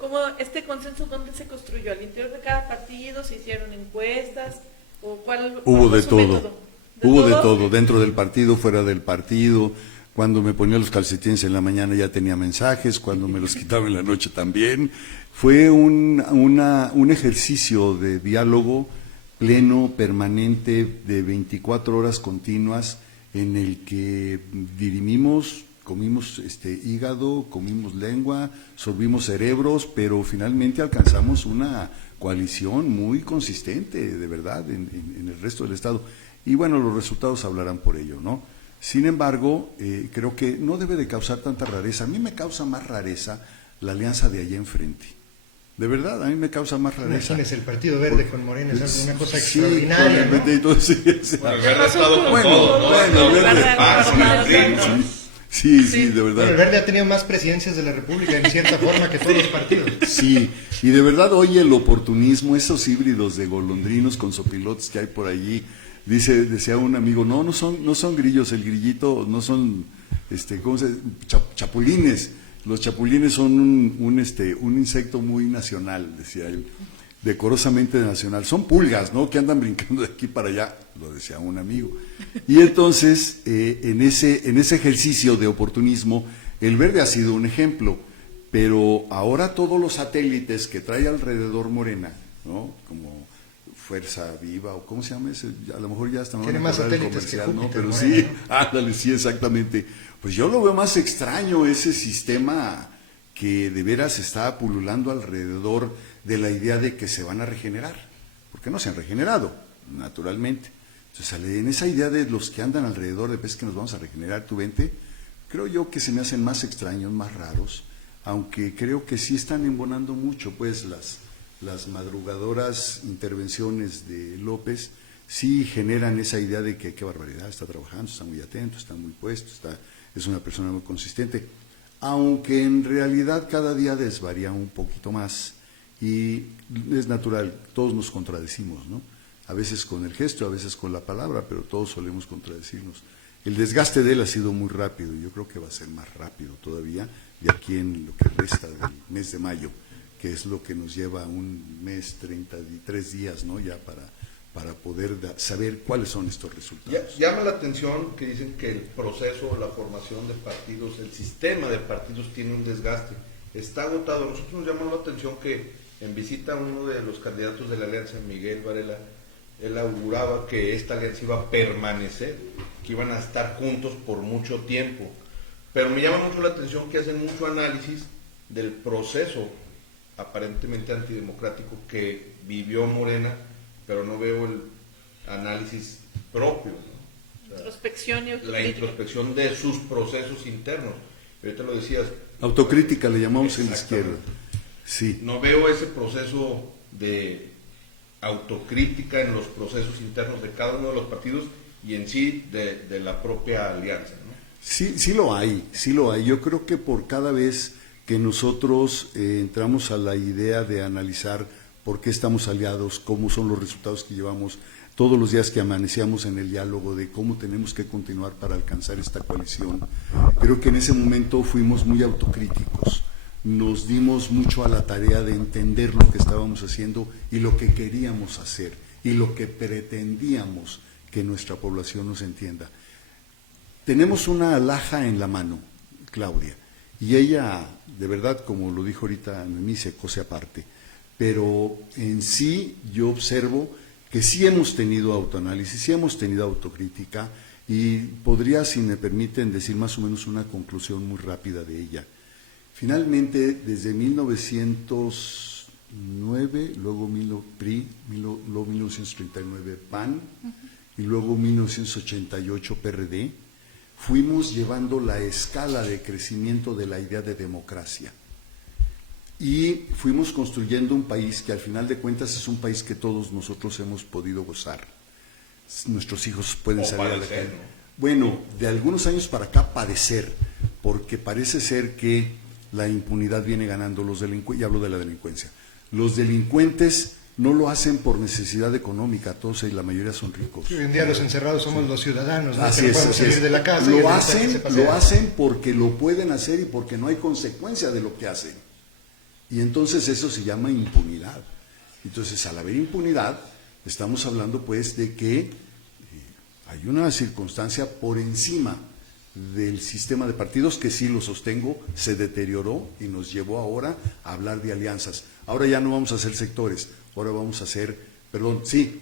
¿Cómo este consenso dónde se construyó? ¿Al interior de cada partido? ¿Se hicieron encuestas? ¿O cuál Hubo fue de su todo. método? Hubo de todo, dentro del partido, fuera del partido. Cuando me ponía los calcetines en la mañana ya tenía mensajes, cuando me los quitaba en la noche también. Fue un ejercicio de diálogo pleno, permanente, de 24 horas continuas, en el que dirimimos, comimos hígado, comimos lengua, sorbimos cerebros, pero finalmente alcanzamos una coalición muy consistente, de verdad, en el resto del Estado. Y bueno, los resultados hablarán por ello, ¿no? Sin embargo, creo que no debe de causar tanta rareza. A mí me causa más rareza la alianza de allá enfrente. De verdad, a mí me causa más rareza. Imagínese el Partido Verde con Morena, es una cosa Sí, extraordinaria, con el ¿no? Verde y todo, sí, sí. Bueno, el verde ha estado con Bueno, todo. bueno, el verde. Ah, sí, sí. Sí, de Bueno, el verdad. Verde ha tenido más presidencias de la República en cierta forma que todos los partidos. Sí, y de verdad, oye, el oportunismo, esos híbridos de golondrinos con sopilotes que hay por allí, decía un amigo, no son grillos, el grillito, no son, ¿cómo se dice? Chapulines. Los chapulines son un insecto muy nacional, decía él, decorosamente nacional. Son pulgas, ¿no? Que andan brincando de aquí para allá, lo decía un amigo. Y entonces, en ese ejercicio de oportunismo, el Verde ha sido un ejemplo, pero ahora todos los satélites que trae alrededor Morena, ¿no? Como Fuerza Viva, o ¿cómo se llama ese? A lo mejor ya hasta Tiene más satélites que ¿no? Júpiter, Pero Morena, sí, ¿no? ándale, sí, exactamente. Pues yo lo veo más extraño, ese sistema que de veras está pululando alrededor de la idea de que se van a regenerar, porque no se han regenerado, naturalmente. Entonces, en esa idea de los que andan alrededor de que nos vamos a regenerar, tu vente, creo yo que se me hacen más extraños, más raros, aunque creo que sí están embonando mucho, pues las madrugadoras intervenciones de López sí generan esa idea de que qué barbaridad, está trabajando, está muy atento, está muy puesto, es una persona muy consistente, aunque en realidad cada día desvaría un poquito más y es natural, todos nos contradecimos, ¿no? A veces con el gesto, a veces con la palabra, pero todos solemos contradecirnos. El desgaste de él ha sido muy rápido, y yo creo que va a ser más rápido todavía de aquí en lo que resta del mes de mayo, que es lo que nos lleva un mes, 33 días, ¿no? Ya para poder saber cuáles son estos resultados. Llama la atención que dicen que el proceso, la formación de partidos, el sistema de partidos tiene un desgaste, está agotado. A nosotros nos llamó la atención que en visita a uno de los candidatos de la alianza, Miguel Varela, él auguraba que esta alianza iba a permanecer, que iban a estar juntos por mucho tiempo. Pero me llama mucho la atención que hacen mucho análisis del proceso aparentemente antidemocrático que vivió Morena, pero no veo el análisis propio, ¿no? O sea, Introspección y la autocrítica. introspección de sus procesos internos. Ahorita lo decías. Autocrítica le llamamos en la izquierda. Exactamente. Sí. No veo ese proceso de autocrítica en los procesos internos de cada uno de los partidos y en sí de la propia alianza, ¿no? Sí lo hay. Yo creo que por cada vez que nosotros entramos a la idea de analizar por qué estamos aliados, cómo son los resultados que llevamos, todos los días que amanecíamos en el diálogo de cómo tenemos que continuar para alcanzar esta coalición, creo que en ese momento fuimos muy autocríticos, nos dimos mucho a la tarea de entender lo que estábamos haciendo y lo que queríamos hacer y lo que pretendíamos que nuestra población nos entienda. Tenemos una alhaja en la mano, Claudia, y ella, de verdad, como lo dijo ahorita Noemí, se cose aparte, pero en sí yo observo que sí hemos tenido autoanálisis, sí hemos tenido autocrítica y podría, si me permiten, decir más o menos una conclusión muy rápida de ella. Finalmente, desde 1909, luego PRI, luego 1939 PAN y luego 1988 PRD, fuimos llevando la escala de crecimiento de la idea de democracia. Y fuimos construyendo un país que al final de cuentas es un país que todos nosotros hemos podido gozar. Nuestros hijos pueden O salir a la padecer, calle. ¿no? Bueno, de algunos años para acá padecer, porque parece ser que la impunidad viene ganando los delincuentes, y hablo de la delincuencia. Los delincuentes no lo hacen por necesidad económica, todos y la mayoría son ricos. Hoy en día los encerrados somos los ciudadanos, ¿no? Así Que no es, podemos así salir es. de la casa. y el Lo delincuente se hacen, pasea. lo hacen porque lo pueden hacer y porque no hay consecuencia de lo que hacen. Y entonces eso se llama impunidad. Entonces, al haber impunidad, estamos hablando pues de que hay una circunstancia por encima del sistema de partidos que sí lo sostengo, se deterioró y nos llevó ahora a hablar de alianzas. Ahora ya no vamos a hacer sectores, ahora vamos a hacer,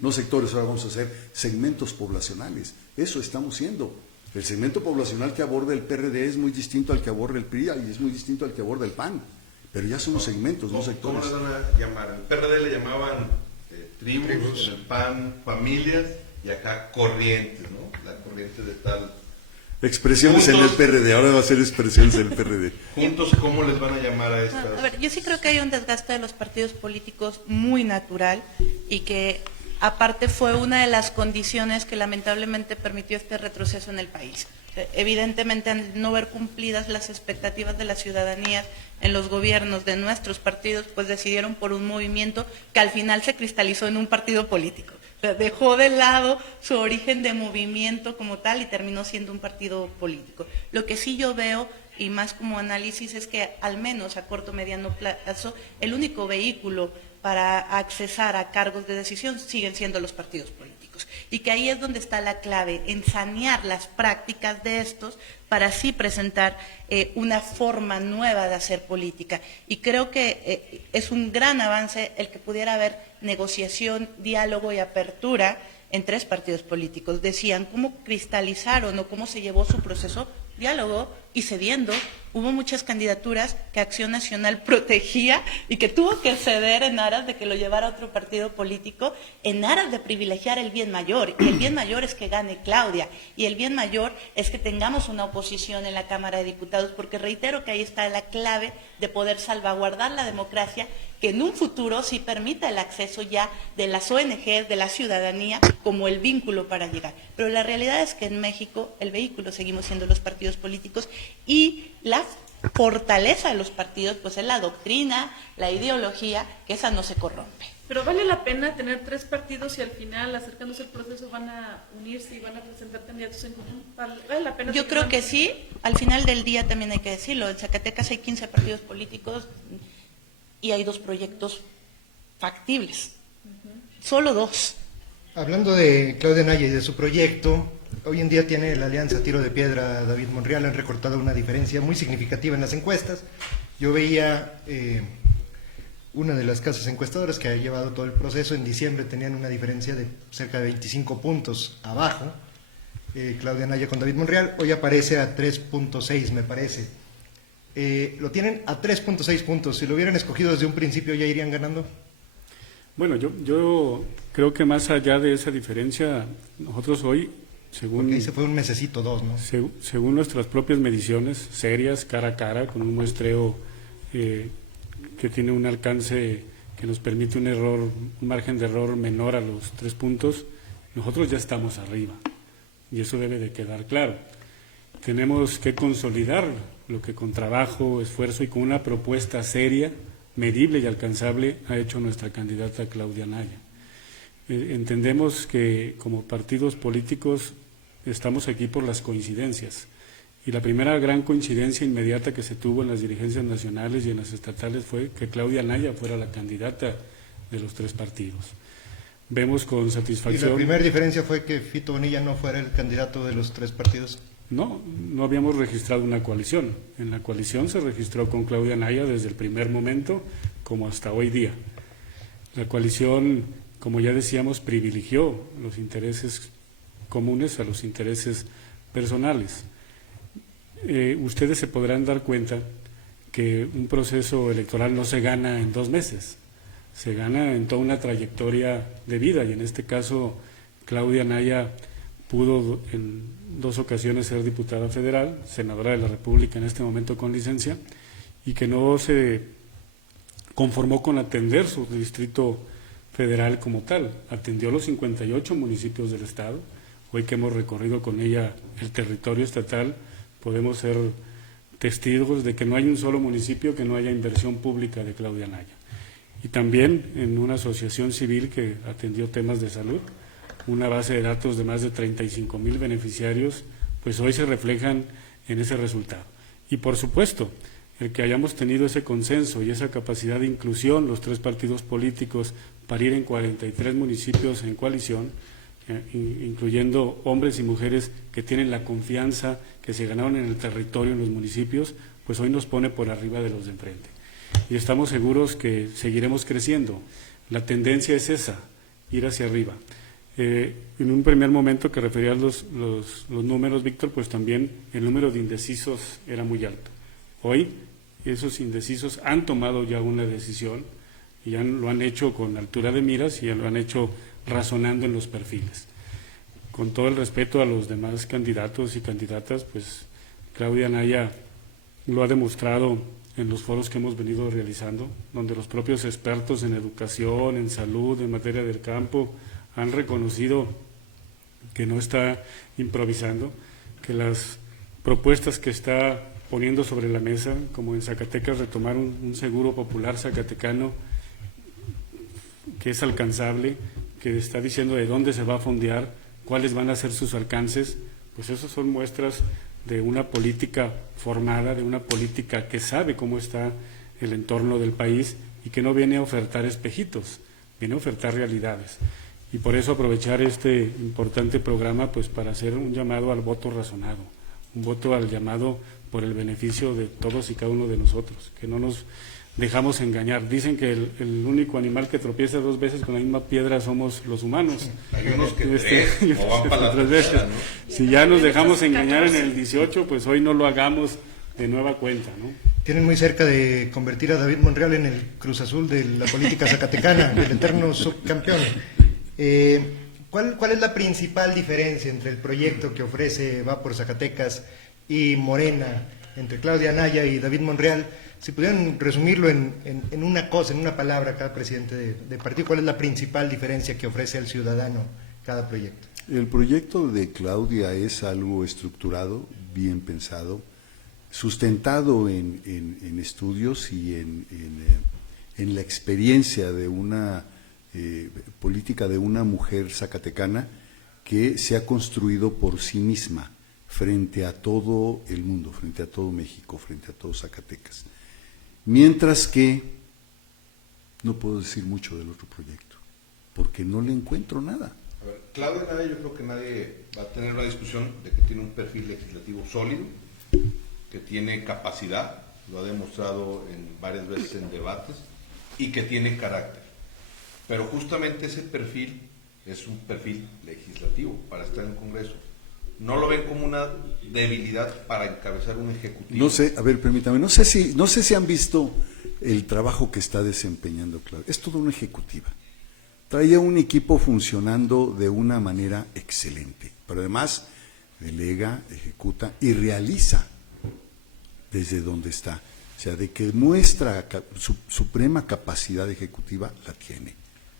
no sectores, ahora vamos a hacer segmentos poblacionales. Eso estamos siendo. El segmento poblacional que aborda el PRD es muy distinto al que aborda el PRI y es muy distinto al que aborda el PAN. Pero ya somos segmentos, no sectores. ¿Cómo les van a llamar? El PRD le llamaban tribus, el PAN familias y acá corrientes, ¿no? La corriente de tal. Expresiones en el Juntos. PRD, ahora va a ser expresiones en el PRD. Juntos, ¿cómo les van a llamar a estas? A ver, yo sí creo que hay un desgaste de los partidos políticos muy natural y que aparte fue una de las condiciones que lamentablemente permitió este retroceso en el país. Evidentemente, al no ver cumplidas las expectativas de la ciudadanía en los gobiernos de nuestros partidos, pues decidieron por un movimiento que al final se cristalizó en un partido político. O sea, dejó de lado su origen de movimiento como tal y terminó siendo un partido político. Lo que sí yo veo, y más como análisis, es que al menos a corto mediano plazo, el único vehículo para accesar a cargos de decisión siguen siendo los partidos políticos. Y que ahí es donde está la clave, en sanear las prácticas de estos para así presentar una forma nueva de hacer política. Y creo que es un gran avance el que pudiera haber negociación, diálogo y apertura en 3 partidos políticos. Decían cómo cristalizaron o cómo se llevó su proceso, diálogo y cediendo. Hubo muchas candidaturas que Acción Nacional protegía y que tuvo que ceder en aras de que lo llevara otro partido político, en aras de privilegiar el bien mayor. Y el bien mayor es que gane Claudia, y el bien mayor es que tengamos una oposición en la Cámara de Diputados, porque reitero que ahí está la clave de poder salvaguardar la democracia, que en un futuro sí permita el acceso ya de las ONG, de la ciudadanía, como el vínculo para llegar. Pero la realidad es que en México el vehículo seguimos siendo los partidos políticos, y la fortaleza de los partidos pues es la doctrina, la ideología, que esa no se corrompe. Pero vale la pena tener 3 partidos y al final, acercándose al proceso, van a unirse y van a presentar candidatos en común. ¿Vale la pena? Yo creo que sí. Al final del día también hay que decirlo. En Zacatecas hay 15 partidos políticos y hay 2 proyectos factibles. Solo 2. Hablando de Claudia Anaya y de su proyecto, hoy en día tiene la alianza Tiro de Piedra David Monreal, han recortado una diferencia muy significativa en las encuestas. Yo veía una de las casas encuestadoras que ha llevado todo el proceso, en diciembre tenían una diferencia de cerca de 25 puntos abajo, Claudia Anaya con David Monreal, hoy aparece a 3.6 me parece. Lo tienen a 3.6 puntos, si lo hubieran escogido desde un principio ya irían ganando. Bueno, yo creo que más allá de esa diferencia, nosotros hoy, según... Porque ahí se fue un mesecito, 2, ¿no? Según nuestras propias mediciones, serias, cara a cara, con un muestreo que tiene un alcance que nos permite un margen de error menor a los 3 puntos, nosotros ya estamos arriba, y eso debe de quedar claro. Tenemos que consolidar lo que con trabajo, esfuerzo y con una propuesta seria, medible y alcanzable ha hecho nuestra candidata Claudia Anaya. Entendemos que como partidos políticos estamos aquí por las coincidencias, y la primera gran coincidencia inmediata que se tuvo en las dirigencias nacionales y en las estatales fue que Claudia Anaya fuera la candidata de los 3 partidos. Vemos con satisfacción... ¿Y la primera diferencia fue que Fito Bonilla no fuera el candidato de los 3 partidos? No habíamos registrado una coalición. En la coalición se registró con Claudia Anaya desde el primer momento como hasta hoy día. La coalición, como ya decíamos, privilegió los intereses comunes a los intereses personales. Ustedes se podrán dar cuenta que un proceso electoral no se gana en 2 meses, se gana en toda una trayectoria de vida, y en este caso Claudia Anaya pudo en 2 ocasiones ser diputada federal, senadora de la República en este momento con licencia, y que no se conformó con atender su distrito federal como tal, atendió los 58 municipios del estado. Hoy que hemos recorrido con ella el territorio estatal, podemos ser testigos de que no hay un solo municipio que no haya inversión pública de Claudia Anaya. Y también en una asociación civil que atendió temas de salud, una base de datos de más de 35,000 beneficiarios, pues hoy se reflejan en ese resultado. Y por supuesto, el que hayamos tenido ese consenso y esa capacidad de inclusión, los 3 partidos políticos, para ir en 43 municipios en coalición, incluyendo hombres y mujeres que tienen la confianza que se ganaron en el territorio, en los municipios, pues hoy nos pone por arriba de los de enfrente. Y estamos seguros que seguiremos creciendo. La tendencia es esa, ir hacia arriba. En un primer momento que referías los números, Víctor, pues también el número de indecisos era muy alto. Hoy esos indecisos han tomado ya una decisión y ya lo han hecho con altura de miras y ya lo han hecho razonando en los perfiles. Con todo el respeto a los demás candidatos y candidatas, pues Claudia Anaya lo ha demostrado en los foros que hemos venido realizando, donde los propios expertos en educación, en salud, en materia del campo, han reconocido que no está improvisando, que las propuestas que está poniendo sobre la mesa, como en Zacatecas retomar un seguro popular zacatecano que es alcanzable, que está diciendo de dónde se va a fondear, cuáles van a ser sus alcances, pues esas son muestras de una política formada, de una política que sabe cómo está el entorno del país y que no viene a ofertar espejitos, viene a ofertar realidades. Y por eso aprovechar este importante programa pues para hacer un llamado al voto razonado, un voto al llamado por el beneficio de todos y cada uno de nosotros, que no nos dejamos engañar. Dicen que el único animal que tropieza 2 veces con la misma piedra somos los humanos. Hay unos que 3 o van para la 3 veces. tercera, ¿no? Si ya nos dejamos engañar en el 18, pues hoy no lo hagamos de nueva cuenta, ¿no? Tienen muy cerca de convertir a David Monreal en el Cruz Azul de la política zacatecana, el eterno subcampeón. ¿Cuál es la principal diferencia entre el proyecto que ofrece Va por Zacatecas y Morena, entre Claudia Anaya y David Monreal? Si pudieran resumirlo en una cosa, en una palabra, cada presidente de partido, ¿cuál es la principal diferencia que ofrece al ciudadano cada proyecto? El proyecto de Claudia es algo estructurado, bien pensado, sustentado en estudios y en la experiencia de una política de una mujer zacatecana que se ha construido por sí misma frente a todo el mundo, frente a todo México, frente a todo Zacatecas. Mientras que no puedo decir mucho del otro proyecto, porque no le encuentro nada. A ver, Claudia Anaya, yo creo que nadie va a tener una discusión de que tiene un perfil legislativo sólido, que tiene capacidad, lo ha demostrado varias veces en debates, y que tiene carácter. Pero justamente ese perfil es un perfil legislativo para estar en el Congreso. No lo ven como una debilidad para encabezar un ejecutivo. No sé, a ver, permítame, no sé si han visto el trabajo que está desempeñando Claudia. Es toda una ejecutiva. Trae un equipo funcionando de una manera excelente, pero además delega, ejecuta y realiza desde donde está. O sea, de que muestra su suprema capacidad ejecutiva, la tiene.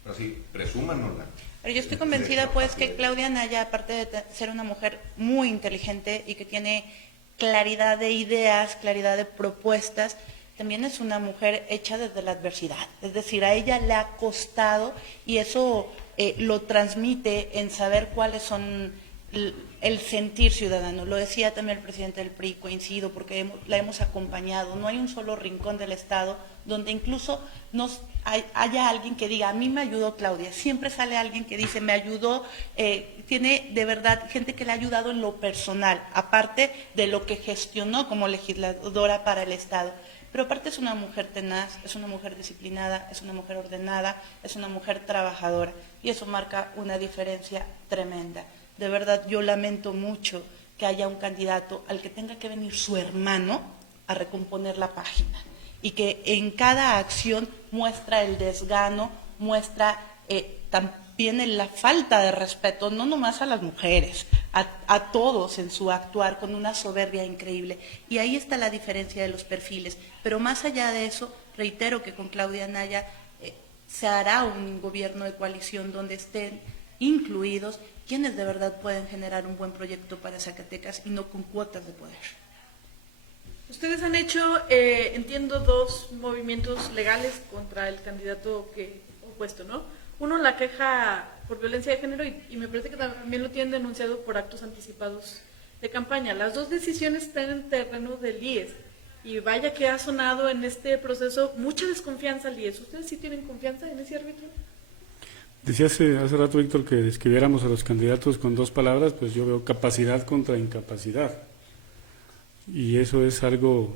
Pero sí, presúmanosla. Pero yo estoy convencida pues que Claudia Anaya, aparte de ser una mujer muy inteligente y que tiene claridad de ideas, claridad de propuestas, también es una mujer hecha desde la adversidad. Es decir, a ella le ha costado y eso lo transmite en saber cuáles son el sentir ciudadano. Lo decía también el presidente del PRI, coincido, porque la hemos acompañado. No hay un solo rincón del Estado donde incluso haya alguien que diga, a mí me ayudó Claudia. Siempre sale alguien que dice, me ayudó, tiene de verdad gente que le ha ayudado en lo personal, aparte de lo que gestionó como legisladora para el Estado. Pero aparte es una mujer tenaz, es una mujer disciplinada, es una mujer ordenada, es una mujer trabajadora, y eso marca una diferencia tremenda. De verdad, yo lamento mucho que haya un candidato al que tenga que venir su hermano a recomponer la página y que en cada acción muestra el desgano, muestra también la falta de respeto, no nomás a las mujeres, a todos en su actuar con una soberbia increíble. Y ahí está la diferencia de los perfiles. Pero más allá de eso, reitero que con Claudia Anaya se hará un gobierno de coalición donde estén incluidos quienes de verdad pueden generar un buen proyecto para Zacatecas y no con cuotas de poder. Ustedes han hecho, entiendo, 2 movimientos legales contra el candidato opuesto, ¿no? Uno, la queja por violencia de género y me parece que también lo tienen denunciado por actos anticipados de campaña. Las 2 decisiones están en terreno del IES y vaya que ha sonado en este proceso mucha desconfianza al IES. ¿Ustedes sí tienen confianza en ese árbitro? Decía hace rato, Víctor, que describiéramos a los candidatos con 2 palabras, pues yo veo capacidad contra incapacidad. Y eso es algo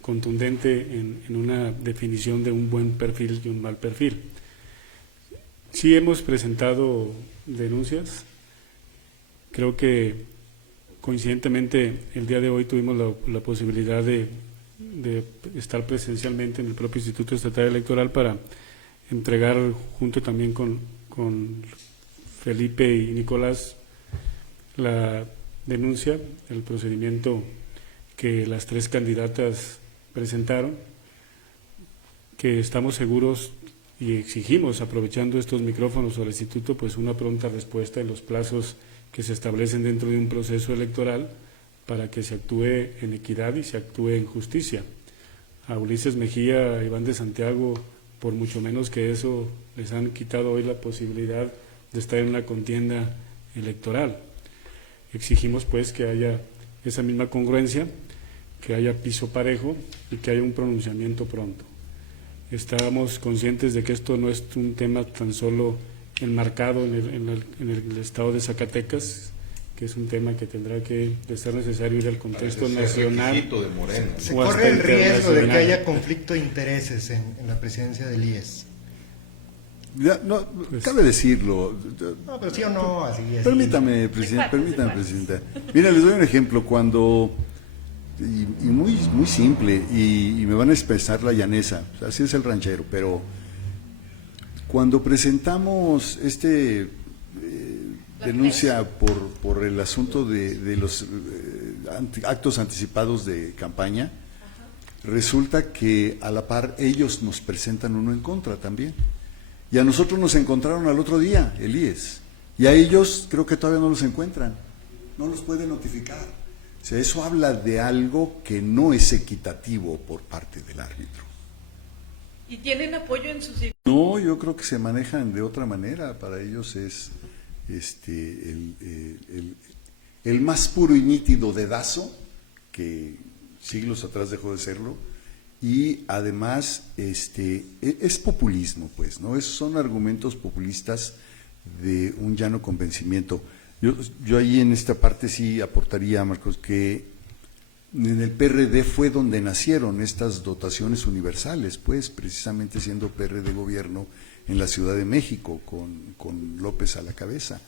contundente en una definición de un buen perfil y un mal perfil. Sí hemos presentado denuncias. Creo que coincidentemente el día de hoy tuvimos la posibilidad de estar presencialmente en el propio Instituto Estatal Electoral para entregar junto también con Felipe y Nicolás la denuncia, el procedimiento que las 3 candidatas presentaron, que estamos seguros y exigimos, aprovechando estos micrófonos al instituto, pues una pronta respuesta en los plazos que se establecen dentro de un proceso electoral para que se actúe en equidad y se actúe en justicia. A Ulises Mejía, a Iván de Santiago, por mucho menos que eso, les han quitado hoy la posibilidad de estar en una contienda electoral. Exigimos pues que haya esa misma congruencia, que haya piso parejo y que haya un pronunciamiento pronto. Estamos conscientes de que esto no es un tema tan solo enmarcado en el estado de Zacatecas, que es un tema que tendrá que, de ser necesario, ir al contexto nacional. De Morena, ¿no? Se o hasta corre el riesgo de que internacional. haya conflicto de intereses en la presidencia del IES. Ya, no, cabe decirlo. No, pero sí o no, así es. Permítame, presidenta. Mira, les doy un ejemplo. Cuando, y muy simple, y me van a expresar la llanesa, o sea, así es el ranchero, pero cuando presentamos denuncia por el asunto de los actos anticipados de campaña, resulta que a la par ellos nos presentan uno en contra también. Y a nosotros nos encontraron al otro día, el IES, y a ellos creo que todavía no los encuentran, no los pueden notificar. O sea, eso habla de algo que no es equitativo por parte del árbitro. ¿Y tienen apoyo en sus... No, yo creo que se manejan de otra manera. Para ellos es el más puro y nítido dedazo, que siglos atrás dejó de serlo, y además es populismo, pues, ¿no? Son argumentos populistas de un llano convencimiento. Yo ahí en esta parte sí aportaría, Marcos, que en el PRD fue donde nacieron estas dotaciones universales, pues, precisamente siendo PRD gobierno en la Ciudad de México, con López a la cabeza,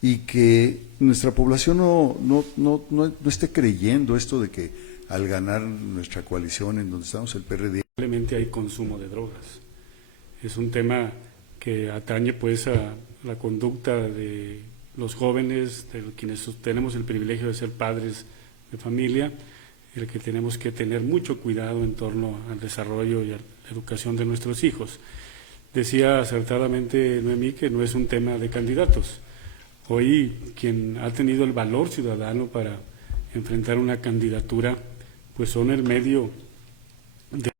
y que nuestra población no esté creyendo esto de que al ganar nuestra coalición en donde estamos el PRD. Probablemente hay consumo de drogas. Es un tema que atañe pues a la conducta de los jóvenes, de quienes tenemos el privilegio de ser padres de familia, el que tenemos que tener mucho cuidado en torno al desarrollo y a la educación de nuestros hijos. Decía acertadamente Noemí que no es un tema de candidatos. Hoy quien ha tenido el valor ciudadano para enfrentar una candidatura, pues son el medio de...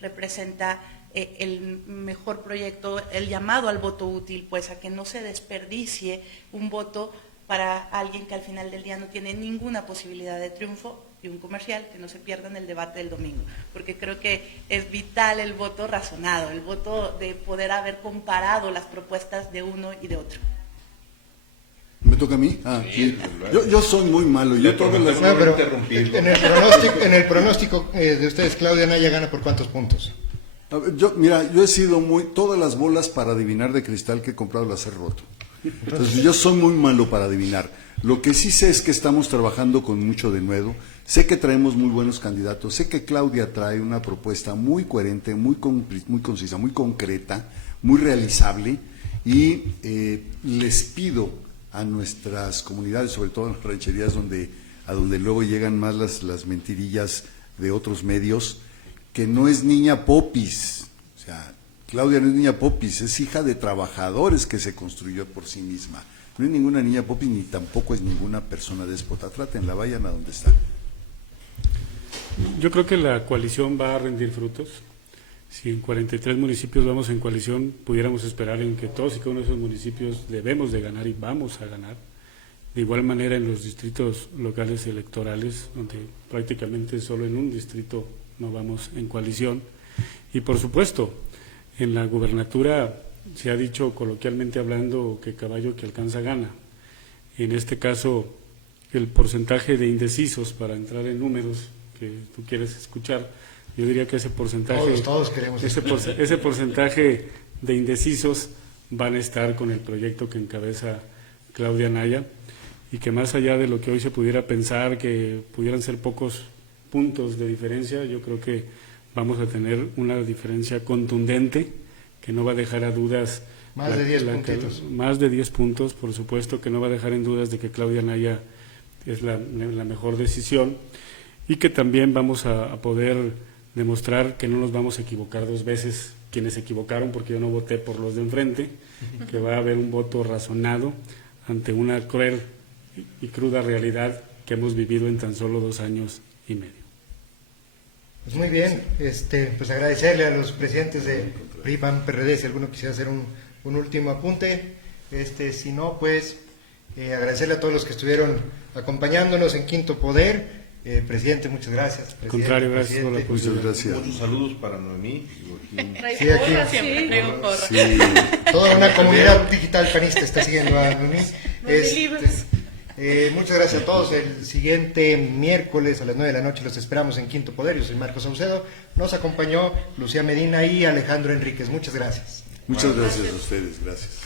Representa el mejor proyecto, el llamado al voto útil, pues a que no se desperdicie un voto para alguien que al final del día no tiene ninguna posibilidad de triunfo, y un comercial, que no se pierdan el debate del domingo, porque creo que es vital el voto razonado, el voto de poder haber comparado las propuestas de uno y de otro. ¿Me toca a mí? Sí. Yo soy muy malo. Yo todas las... No, pero en el pronóstico de ustedes, Claudia Naya gana por ¿cuántos puntos? A ver, yo he sido todas las bolas para adivinar de cristal que he comprado las he roto. Entonces yo soy muy malo para adivinar. Lo que sí sé es que estamos trabajando con mucho denuedo. Sé que traemos muy buenos candidatos. Sé que Claudia trae una propuesta muy coherente, muy concisa, muy concreta, muy realizable. Y les pido a nuestras comunidades, sobre todo en las rancherías a donde luego llegan más las mentirillas de otros medios, que no es niña popis. O sea, Claudia no es niña popis, es hija de trabajadores que se construyó por sí misma. No es ninguna niña popis ni tampoco es ninguna persona déspota. Trátenla, vayan a donde está. Yo creo que la coalición va a rendir frutos. Si en 43 municipios vamos en coalición, pudiéramos esperar en que todos y cada uno de esos municipios debemos de ganar y vamos a ganar. De igual manera en los distritos locales electorales, donde prácticamente solo en un distrito no vamos en coalición. Y por supuesto, en la gubernatura se ha dicho coloquialmente hablando que caballo que alcanza gana. En este caso, el porcentaje de indecisos, para entrar en números que tú quieres escuchar, yo diría que ese porcentaje, todos queremos ese porcentaje de indecisos van a estar con el proyecto que encabeza Claudia Naya, y que más allá de lo que hoy se pudiera pensar que pudieran ser pocos puntos de diferencia, yo creo que vamos a tener una diferencia contundente que no va a dejar a dudas. Más de 10 puntitos. Más de 10 puntos, por supuesto, que no va a dejar en dudas de que Claudia Naya es la mejor decisión, y que también vamos a poder demostrar que no nos vamos a equivocar dos veces quienes se equivocaron porque yo no voté por los de enfrente, que va a haber un voto razonado ante una cruel y cruda realidad que hemos vivido en tan solo 2 años y medio. Pues muy bien, pues agradecerle a los presidentes de PRI, PAN, PRD, si alguno quisiera hacer un último apunte, si no, pues agradecerle a todos los que estuvieron acompañándonos en Quinto Poder. Presidente, muchas gracias. Al contrario, gracias por la Muchas oportunidad. gracias. Muchos saludos para Noemí. Joaquín. Trae Sí, aquí. porra, siempre traigo porra. Sí, Toda una comunidad digital panista está siguiendo a Noemí. Noemí Libres. Muchas gracias a todos. El siguiente miércoles a las 9 de la noche los esperamos en Quinto Poder. Yo soy Marcos Saucedo. Nos acompañó Lucía Medina y Alejandro Enríquez. Muchas gracias. muchas gracias a ustedes, gracias.